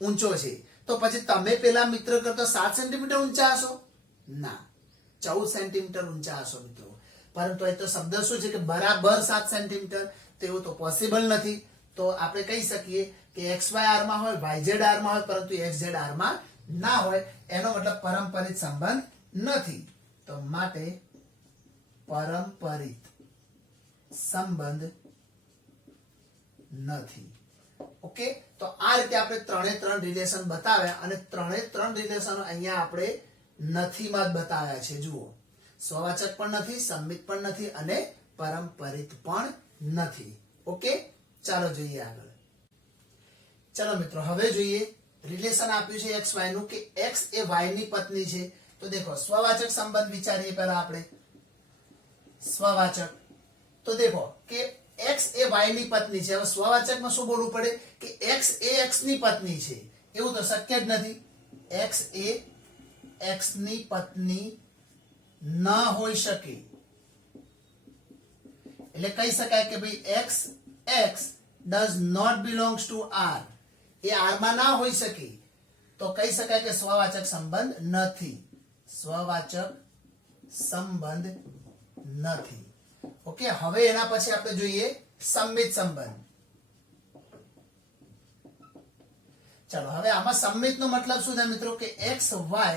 ઊંચો છે, તો પછી તમે પેલા મિત્ર કરતા 7 સેન્ટીમીટર ઊંચા હશો? ના, 14 સેન્ટીમીટર ઊંચા હશો મિત્રો. પરંતુ એ તો શબ્દ શું છે કે બરાબર 7 સેન્ટીમીટર, તો એવું તો પોસિબલ નથી. તો આપણે કહી શકીએ કે xy r માં હોય, yz r માં હોય, પરંતુ xz r માં ના હોય. એનો મતલબ પરંપરિત સંબંધ નથી. તો માટે પરંપરિત સંબંધ નથી. ઓકે. તો આ રીતે આપણે 3 રિલેશન બતાવ્યા અને 3 રિલેશનો અહીંયા આપણે નથી માં જ બતાવ્યા છે. જુઓ, સ્વવાચક પણ નથી, સંમિત પણ નથી અને પરંપરિત પણ નથી. ઓકે, ચાલો જોઈએ આગળ. ચાલો મિત્રો, હવે જોઈએ રિલેશન આપ્યું છે x y નું કે x એ y ની પત્ની છે. તો દેખો, સ્વવાચક સંબંધ વિચારીએ પહેલા આપણે. સ્વવાચક તો દેખો કે x એ y ની પત્ની છે. હવે સ્વવાચકમાં શું બોલવું પડે કે x એ x ની પત્ની છે, એવું તો શક્ય જ નથી. x એ x ની પત્ની ન હોઈ શકે. એટલે કહી શકાય કે ભાઈ x does not belongs to r. A r માં ના હોઈ શકે, તો કહી શકાય કે સ્વવાચક સંબંધ નથી. સ્વવાચક સંબંધ નથી. ઓકે. હવે એના પછી આપણે જોઈએ સંમિત સંબંધ. ચાલો, હવે આમાં સંમિત નો મતલબ શું થાય મિત્રો કે x y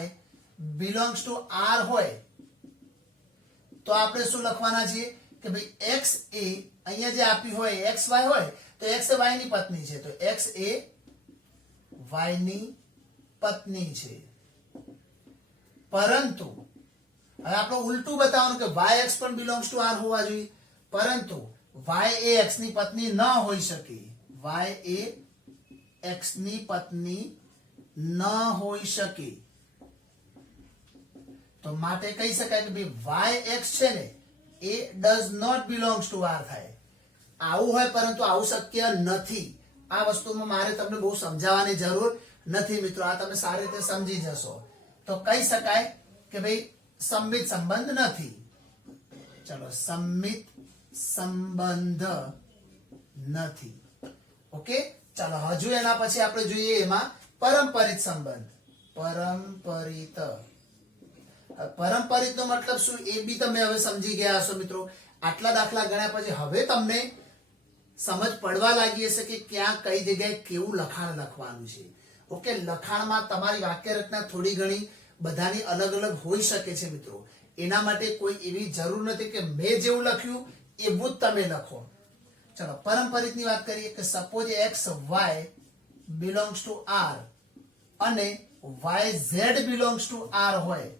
belongs to r હોય તો આપણે શું લખવાના છીએ કે ભાઈ x એ અહીંયા જે આપી હોય x y હોય તો x એ y ની પત્ની છે, તો x એ y ની પત્ની છે. પરંતુ હવે આપણે ઉલટું બતાવવાનું કે yx પણ belongs to r હોવા જોઈએ, પરંતુ y એ x ની પત્ની ન હોઈ શકે. y એ x ની પત્ની ન હોઈ શકે, તો માટે કહી શકાય કે ભાઈ yx છે ને એ does not belongs to r થાય. આવું હોય પરંતુ આવું શક્ય નથી. આ વસ્તુમાં મારે તમને બહુ સમજાવવાની જરૂર નથી મિત્રો, આ તમે સારી રીતે સમજી જશો. તો કહી શકાય કે ભાઈ સંમિત સંબંધ નથી. ચલો, સંમિત સંબંધ નથી. ઓકે. ચાલો, હજુ એના પછી આપણે જોઈએ એમાં પરંપરિત સંબંધ. પરંપરિત. પરંપરિત નો મતલબ શું એ બી તમે હવે સમજી ગયા હશો મિત્રો. આટલા દાખલા ગણ્યા પછી હવે તમને સમજ પડવા લાગી હશે કે ક્યાં કઈ જગ્યાએ કેવું લખાણ લખવાનું છે. ઓકે, લખાણમાં તમારી વાક્ય રચના થોડી ઘણી બધાની અલગ અલગ હોઈ શકે છે મિત્રો. એના માટે કોઈ એવી જરૂર નથી કે મેં જેવું લખ્યું એવું જ તમે લખો. ચલો પરંપરિતની વાત કરીએ કે suppose x y belongs to R અને y z belongs to R હોય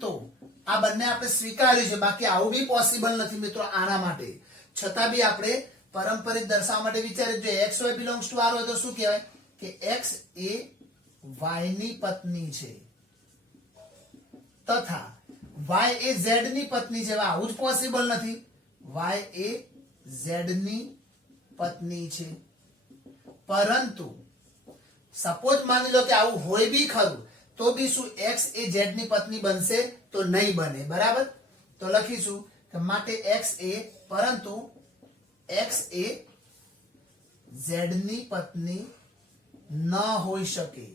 તો આ બંને આપણે સ્વીકાર્યું છે. બાકી આવું બી પોસિબલ નથી મિત્રો આના માટે. છતાં બી આપણે પરંપરિત દર્શાવવા માટે વિચારીએ. જો x y belongs to R હોય તો શું કહેવાય કે એક્સ એ વાય ની પત્ની છે તથા વાય એ ઝેડ ની પત્ની છે. આવું જ પોસિબલ નથી. વાય એ ઝેડ ની પત્ની છે. પરંતુ સપોઝ માની લો કે આવું હોય બી ખરું તો બી શું એક્સ એ ઝેડ ની પત્ની બનશે તો નહીં બને. બરાબર, તો લખીશું કે માટે એક્સ એ પરંતુ એક્સ એ ઝેડ ની પત્ની ન હોઈ શકે.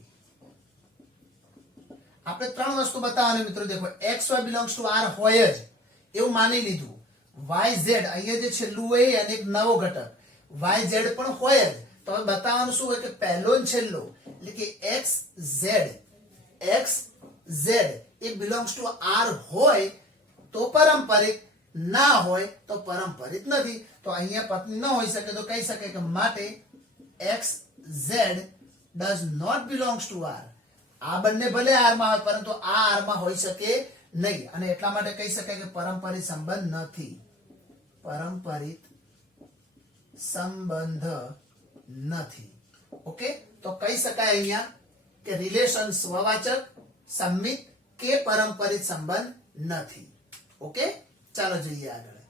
આપણે ત્રણ વસ્તુ બતાવવાની મિત્રો. દેખો x y belongs to R હોય જ એવું માની લીધું. વાય ઝેડ અહીંયા જે છેલ્લું હોય અને એક નવો ઘટક વાય ઝેડ પણ હોય જ. તો હવે બતાવવાનું શું હોય કે પહેલો ને છેલ્લો એટલે કે એક્સ ઝેડ એ બિલોંગ્સ ટુ આર હોય તો પરંપરિત, ના હોય તો પરંપરિત નથી. તો અહીંયા પત્ની ન હોઈ શકે તો કહી શકે કે માટે x z does not belongs to R. આ બંને ભલે આર માં હોય પરંતુ આ આર માં હોઈ શકે નહીં અને એટલા માટે કહી શકાય કે પરંપરિત સંબંધ નથી. પરંપરિત સંબંધ નથી. ઓકે, તો કહી શકાય અહીંયા કે રિલેશન સ્વવાચક, સંમિત કે પરંપરિત સંબંધ નથી. ઓકે, ચાલો જોઈએ આગળ.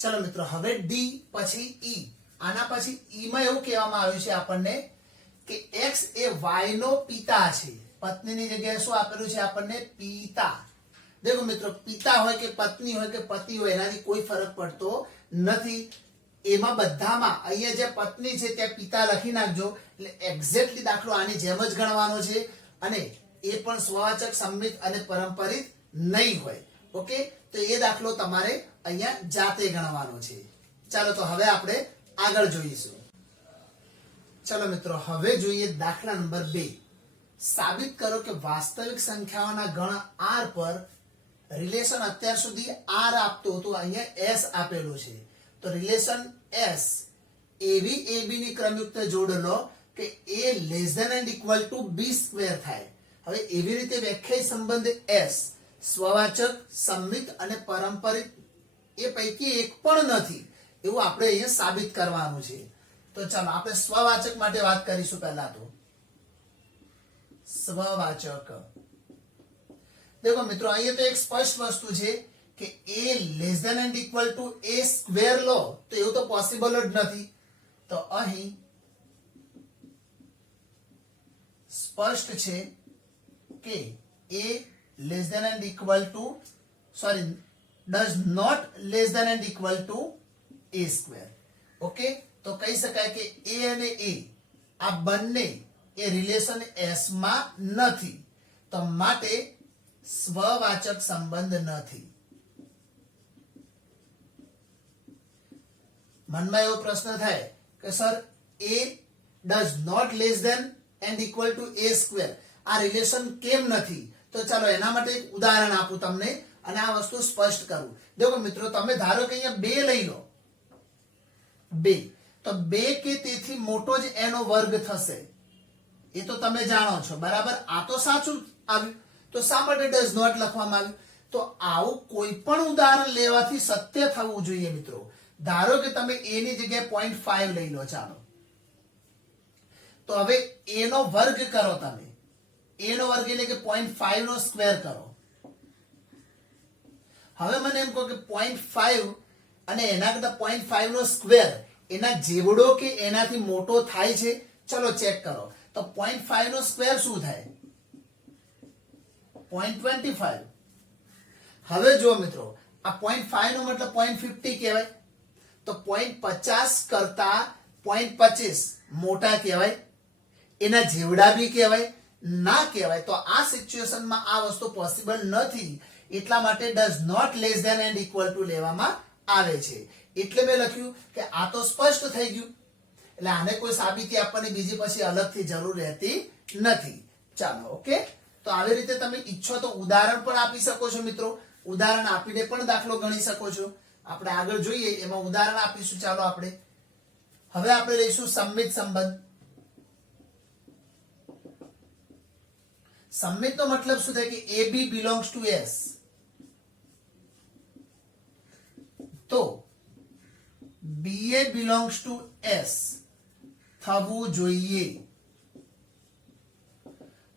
ચાલો મિત્રો હવે ડી પછી ઈ. આના પછી ઈ માં એવું કહેવામાં આવ્યું છે આપણને કે એક્સ એ વાય નો પિતા છે. પત્નીની જગ્યાએ શું આપેલું છે આપણને? પિતા. દેખો મિત્રો, પિતા હોય કે પત્ની હોય કે પતિ હોય એનાથી કોઈ ફરક પડતો નથી. એમાં બધામાં અહીંયા જે પત્ની છે ત્યાં પિતા લખી નાખજો એટલે એક્ઝેક્ટલી દાખલો આની જેમ જ ગણવાનો છે અને એ પણ સ્વવાચક, સંમિત અને પરંપરિત નહીં હોય. ઓકે, તો એ દાખલો તમારે અહીંયા જાતે ગણવાનો છે. ચાલો તો હવે આપણે આગળ જોઈશું. ચલો મિત્રો હવે જોઈએ દાખલા નંબર 2. સાબિત કરો કે વાસ્તવિક સંખ્યાઓના ગણ r પર રિલેશન અત્યાર સુધી r આપતું હતું, અહીંયા s આપેલું છે. તો રિલેશન s એવી ab ની ક્રમયુક્ત જોડ લો કે a less than and equal to b square થાય. હવે એવી રીતે વ્યાખ્યાયિત સંબંધ s સ્વવાચક, સંમિત અને પરંપરિત એ પૈકી એક પણ નથી એવું આપણે અહીંયા સાબિત કરવાનું છે. તો ચાલો આપણે સ્વવાચક માટે વાત કરીશું. પહેલા તો સ્વવાચક. દેખો મિત્રો, અહીંયા તો એક સ્પષ્ટ વસ્તુ છે કે a less than and equal to a square લો તો એવું તો પોસિબલ જ નથી. તો અહીં સ્પષ્ટ છે કે a less than and equal to does not less than and equal to a square. Okay, તો કહી શકાય કે a અને a આ બંને એ રિલેશન s માં નથી. તો માટે સ્વવાચક સંબંધ નથી. મનમાં એવો પ્રશ્ન થાય કે sir a does not less than and equal to a square આ રિલેશન કેમ નથી? તો ચાલો એના માટે એક ઉદાહરણ આપું તમને અને આ વસ્તુ સ્પષ્ટ કરું. દેખો મિત્રો, તમે ધારો કે અહીંયા 2 લઈ લો. 2 તો 2 કે તેથી મોટો જ એનો વર્ગ થશે એ તો તમે જાણો છો. બરાબર, આ તો સાચું આવ્યું. તો શા માટે ડઝ નોટ લખવામાં આવ્યું? તો આવું કોઈ પણ ઉદાહરણ લેવાથી સત્ય થવું જોઈએ મિત્રો. ધારો કે તમે a ની જગ્યાએ 0.5 લઈ લો. ચાલો તો હવે a નો વર્ગ કરો. તમે a નો વર્ગ એટલે કે 0.5 નો સ્ક્વેર કરો. હવે મને એમ કહો કે 0.5 અને એના કરતા 0.5 નો સ્ક્વેર એના જેવડો કે એનાથી મોટો થાય છે? ચલો ચેક કરો. તો 0.5 નો સ્ક્વેર શું થાય? 0.25. હવે જો મિત્રો, આ 0.5 નો મતલબ 0.50 કહેવાય. તો 0.50 કરતા 0.25 મોટા કહેવાય. એના જેવડા બી કહેવાય ના કહેવાય. તો આ સિચ્યુએશનમાં આ વસ્તુ પોસિબલ નથી, એટલા માટે does not less than and equal to લેવામાં આવે છે. એટલે મેં લખ્યું કે આ તો સ્પષ્ટ થઈ ગયું, એટલે આને કોઈ સાબિતી આપવાની બીજી પછી અલગથી જરૂર રહેતી નથી. ચાલો, ઓકે. તો આવી રીતે તમે ઈચ્છો તો ઉદાહરણ પણ આપી શકો છો મિત્રો. ઉદાહરણ આપીને પણ દાખલો ગણી શકો છો. આપણે આગળ જોઈએ એમાં ઉદાહરણ આપીશું. ચાલો આપણે હવે આપણે લઈશું સંમિત સંબંધ. સંમિત નો મતલબ શું થાય કે a b belongs to S. તો b a belongs to S થવું જોઈએ.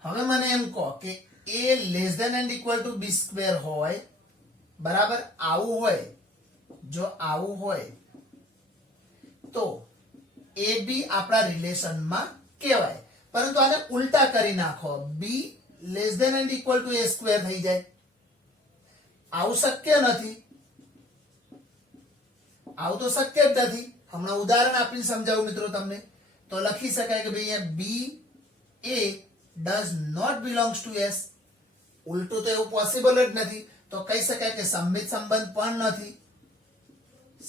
હવે મને એમ કહો કે a less than and equal to b square હોય, બરાબર? આવું હોય, જો આવું હોય તો એ બી આપણા રિલેશનમાં કહેવાય. પરંતુ આને ઉલટા કરી નાખો, b less than and equal to a square થઈ જાય. આવું શક્ય નથી, આવું તો શક્ય જ નથી. હમણાં ઉદાહરણ આપીને સમજાવું મિત્રો તમને. તો લખી શકાય કે ભાઈ અહીંયા b a does not belongs to S. ઉલટું તો એવું પોસિબલ જ નથી. તો કહી શકાય કે સંમિત સંબંધ પણ નથી.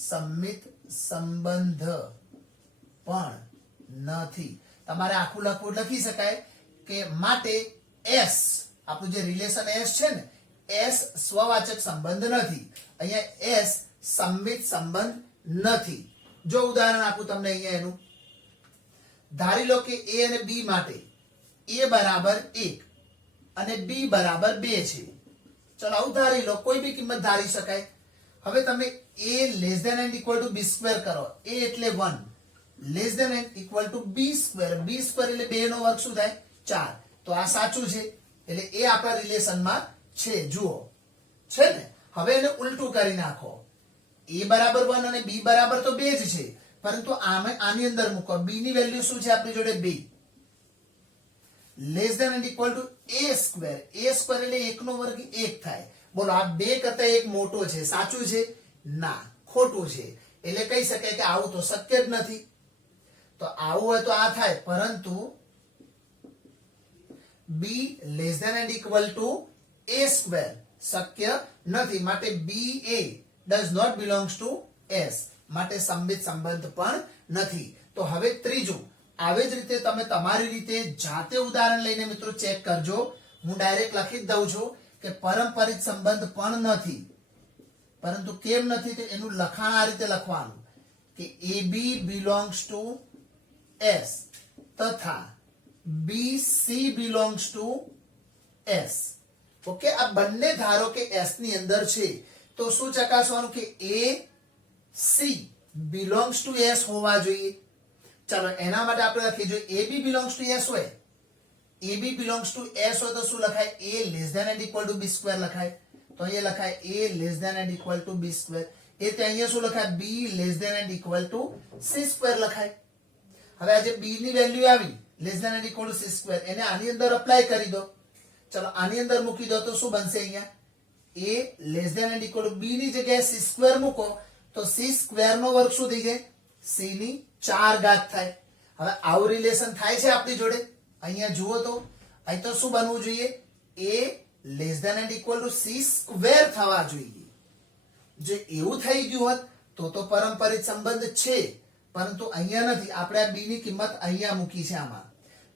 સંમિત સંબંધ પણ નથી. તમારે આખું લખવું લખી શકાય કે માટે એસ, આપણું જે રિલેશન એસ છે ને, એસ સ્વવાચક સંબંધ નથી. અહીંયા એસ સંમિત સંબંધ નથી. જો ઉદાહરણ આપું તમને અહીંયા એનું, ધારી લો કે એ અને બી માટે એ બરાબર 1 અને બી બરાબર 2 છે. ચલો આવું ધારી લો, કોઈ બી કિંમત ધારી શકાય. હવે તમે a less than and equal to b square કરો. એ એટલે 1 less than and equal to b square. B square એટલે 2 નો વર્ગ શું થાય? 4. તો આ સાચું છે, એટલે એ આપણા રિલેશનમાં છે. જુઓ, છે ને? હવે એને ઉલટું કરી નાખો. એ બરાબર 1 અને બી બરાબર તો 2 જ છે, પરંતુ આની અંદર મૂકો. બી ની વેલ્યુ શું છે આપણી જોડે? 2. Less than and equal to a square. A square એટલે 1 નો વર્ગ 1 થાય. બોલો, આ 2 કરતા 1 મોટો છે. સાચું છે? ના, ખોટું છે. એટલે કહી શકાય કે આવું તો શક્ય જ નથી. તો આવું હોય તો આ થાય, પરંતુ b less than and equal to a square શક્ય નથી. માટે b a does not belongs to S. માટે સંમિત સંબંધ પણ નથી. તો હવે ત્રીજું, આવી જ રીતે તમે તમારી રીતે જાતે ઉદાહરણ લઈને મિત્રો ચેક કરજો. હું ડાયરેક્ટ લખી જ દઉં છું કે પારંપરિક સંબંધ પણ નથી. પરંતુ કેમ નથી તો એનું લખાણ આ રીતે લખવાનું કે a b belongs to S તથા b c belongs to S. Okay, આ બંને ધારો કે એસ ની અંદર છે, તો શું ચકાસવાનું કે a c belongs to S હોવા જોઈએ. ચાલો એના માટે આપણે લખીએ, જો a b belongs to S હોય, a b belongs to S હોય તો શું લખાય? A less than and equal to b square લખાય. તો અહીંયા લખાય a less than and equal to b square. એ ત્યાં અહીંયા શું લખાય? B less than and equal to c square લખાય. હવે આ જે બી ની વેલ્યુ આવી less than and equal to c square, એને આની અંદર અપ્લાય કરી દો. ચલો આની અંદર મૂકી દો તો શું બનશે? અહીંયા a less than and equal to b ની જગ્યાએ સી સ્ક્વેર મૂકો તો સી સ્ક્વેર નો વર્ગ શું થઈ જાય? સી ની 4 ઘાત થાય. હવે આવું રિલેશન થાય છે આપણી જોડે? અહીંયા જુઓ તો અહીં તો શું બનવું જોઈએ? A less than and equal to c square થવા જોઈએ. જો એવું થઈ ગયું હોત તો પારંપરિક સંબંધ છે, પરંતુ અહીંયા નથી. આપણે આ બી ની કિંમત અહીંયા મૂકી છે આમાં.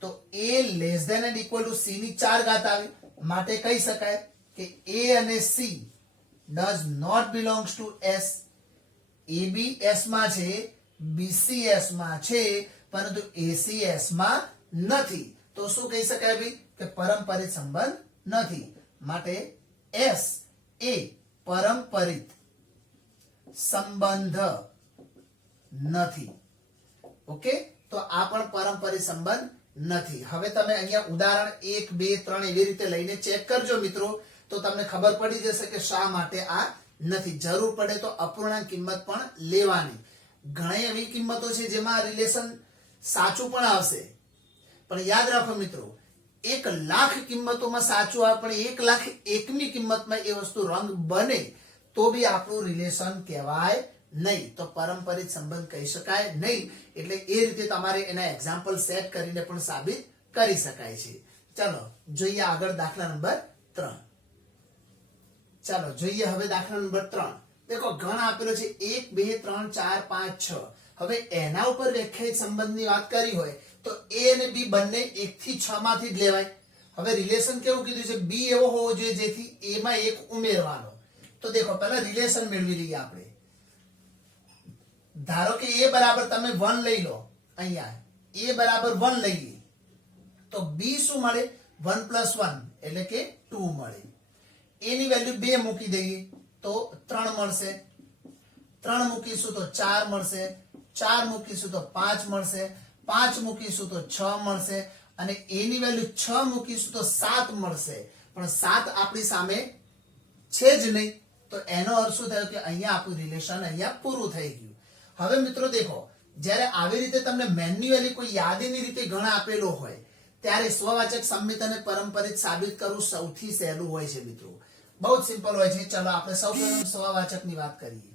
તો a less than and equal to c ની 4 ઘાત આવી. માટે કહી શકાય કે એ અને c does not belongs to S. A b S માં છે, બીસી એસ માં છે, પરંતુ એસી એસ માં નથી. તો શું કહી શકાય ભાઈ? કે પારંપરિક સંબંધ નથી. માટે એસ એ પારંપરિક સંબંધ નથી. ઓકે, તો આ પણ પારંપરિક સંબંધ નથી. હવે તમે અહીંયા ઉદાહરણ 1, 2, 3 એવી રીતે લઈને ચેક કરજો મિત્રો, તો તમને ખબર પડી જશે કે શા માટે આ નથી. જરૂર પડે તો અપૂર્ણાંક કિંમત પણ લેવાની. ઘણી એવી કિંમતો છે જેમાં રિલેશન સાચું પણ આવશે, પણ યાદ રાખો મિત્રો, 1,00,000 કિંમતોમાં સાચું આવે, પણ 1,01,000મી કિંમતમાં એ વસ્તુ રંગ બને તો બી આપણું રિલેશન કહેવાય નહીં. તો પારંપરિક સંબંધ કહી શકાય નહીં. એટલે એ રીતે તમારે એના એક્ઝામ્પલ સેટ કરીને પણ સાબિત કરી શકાય છે. ચાલો જોઈએ આગળ દાખલા નંબર 3. ચાલો જોઈએ હવે દાખલા નંબર 3. દેખો ગણ આપેલો છે 1 2 3 4 5 6. હવે એના ઉપર વ્યાખ્યાયિત સંબંધની વાત કરી હોય તો a અને b બંને 1 થી 6 માંથી જ લેવાય. હવે રિલેશન કેવું કીધું છે, b એવો હોવો જોઈએ જેથી a માં 1 ઉમેરવાનો. તો દેખો પહેલા રિલેશન મેળવી લઈએ આપણે. ધારો કે a બરાબર તમે 1 લઈ લો, અહીંયા a બરાબર 1 લઈએ તો b શું મળે, 1 + 1 એટલે કે 2 મળે. a ની વેલ્યુ 2 મૂકી દઈએ તો 3 મળશે, 3 મૂકીશું તો 4 મળશે, 4 મૂકીશું તો 5 મળશે, 5 મૂકીશું તો 6 મળશે અને a ની વેલ્યુ 6 મૂકીશું તો 7 મળશે. પણ 7 આપણી સામે છે જ નહીં, તો એનો અર્થ શું થયો કે અહીંયા આપણું રિલેશન અહીંયા પૂરું થઈ ગયું. હવે મિત્રો દેખો, જ્યારે આવી રીતે તમને મેન્યુઅલી કોઈ યાદીની રીતે ગણ આપેલો હોય ત્યારે સ્વવાચક, સંમિત અને પરંપરિત સાબિત કરવું સૌથી સહેલું હોય છે મિત્રો. બહુ જ સિમ્પલ હોય છે. ચલો આપણે સૌપ્રથમ સ્વવાચકની વાત કરીએ.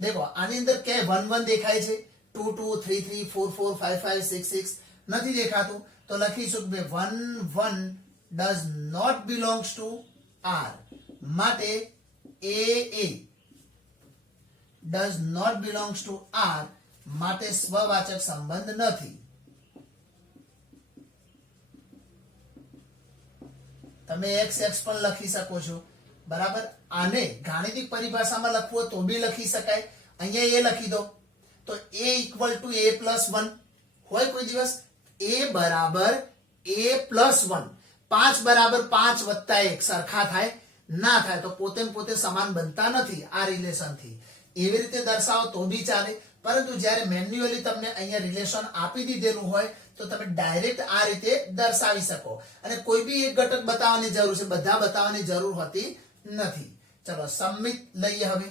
દેખો આની અંદર કે 1 1 દેખાય છે, 2 2 3 3 4 4 5 5 6 6 નથી દેખાતું. તો લખીશું કે 1 1 does not belongs to R. માટે a does not belongs to R માટે સ્વવાચક સંબંધ નથી. તમે x પણ લખી શકો છો, બરાબર. આને ગાણિતિક પરિભાષામાં લખવું હોય તો બી લખી શકાય. અહીંયા a લખી દો તો a = a + 1 હોય કોઈ દિવસ. a બરાબર a + 1, 5 બરાબર 5 + 1 સરખા થાય ના થાય, તો પોતે પોતે સમાન બનતા નથી આ રિલેશન થી. એવી રીતે દર્શાવો તો બી ચાલે, પરંતુ જ્યારે મેન્યુઅલી તમને અહીંયા રિલેશન આપી દીધેલું હોય તો તમે ડાયરેક્ટ આ રીતે દર્શાવી શકો અને કોઈ બી એક ઘટક બતાવવાની જરૂર છે, બધા બતાવવાની જરૂર હોતી નથી. ચલો સંમિત લઈએ હવે.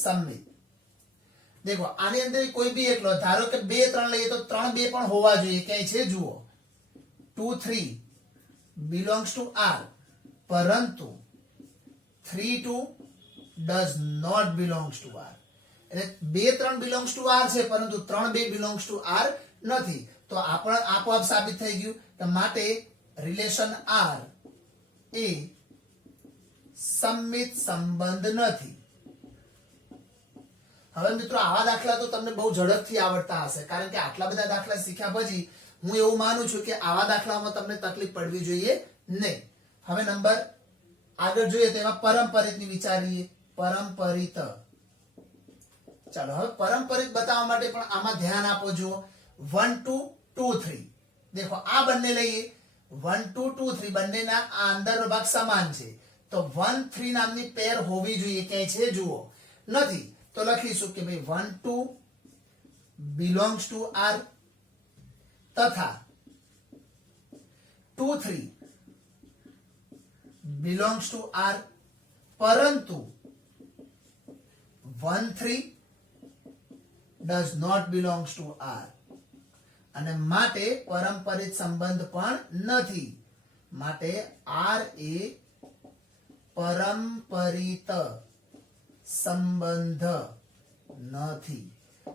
સંમિત દેખો આની અંદર કોઈ બી એક લો, ધારો કે 2 3 લઈએ તો 3 2 પણ હોવા જોઈએ. ક્યાંય છે જુઓ, 2 3 belongs to R પરંતુ 3 2 does not belongs to R. એટલે 2 3 belongs to R છે પરંતુ 3 2 belongs to R નથી. તો આપોઆપ સાબિત થઈ ગયું કે માટે રિલેશન R એ સંમિત સંબંધ નથી. હવે મિત્રો આવા દાખલા તો તમને બહુ ઝડપથી આવડતા હશે, કારણ કે આટલા બધા દાખલા શીખ્યા પછી હું એવું માનું છું કે આવા દાખલામાં તમને તકલીફ પડવી જોઈએ નહીં. હવે નંબર આગળ જોઈએ તો એમાં પરંપરિતની વિચારીએ. પરંપરિત. ચાલો હવે પરંપરિત બતાવવા માટે પણ આમાં ધ્યાન આપો. જુઓ 1 2 2 3 દેખો આ બંને લઈએ, 1 2 2 3 બંનેના આ અંદરનો ભાગ સમાન છે, તો 1 3 નામની પેર હોવી જોઈએ. ક્યાંય છે જુઓ, નથી. તો લખીશું કે ભાઈ 1 2 belongs to R તથા 2 3 belongs to R પરંતુ 1 3 does not belongs to R અને માટે પરંપરિત સંબંધ પણ નથી. માટે R એ પરંપરિત સંબંધ નથી.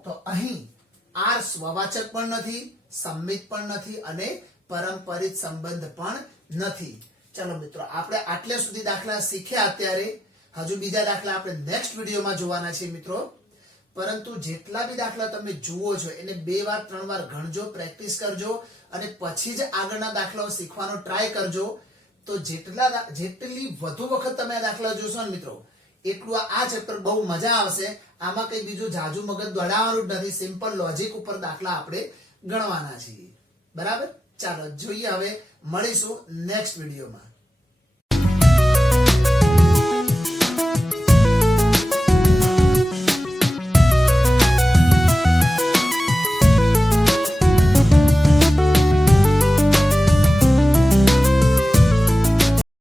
તો અહીં R સ્વવાચક પણ નથી, સંમિત પણ નથી અને પરંપરિત સંબંધ પણ નથી. ચલો મિત્રો આપણે આટલે સુધી દાખલા શીખ્યા. અત્યારે હજુ બીજા દાખલા આપણે નેક્સ્ટ વિડીયોમાં જોવાના છે મિત્રો. પરંતુ જેટલા બી દાખલા તમે જુઓ છો એને 2 વાર 3 વાર ગણજો, પ્રેક્ટિસ કરજો અને પછી જ આગળના દાખલાઓ શીખવાનો ટ્રાય કરજો. તો જેટલી વધુ વખત તમે આ દાખલા જોશો ને મિત્રો એટલું આ ચેપ્ટર બહુ મજા આવશે. આમાં કઈ બીજું જાજુ મગજ દોડાવવાનું જ નથી, સિમ્પલ લોજિક ઉપર દાખલા આપણે ગણવાના છીએ. બરાબર. ચાલો જોઈએ, હવે મળીશું નેક્સ્ટ વિડીયોમાં.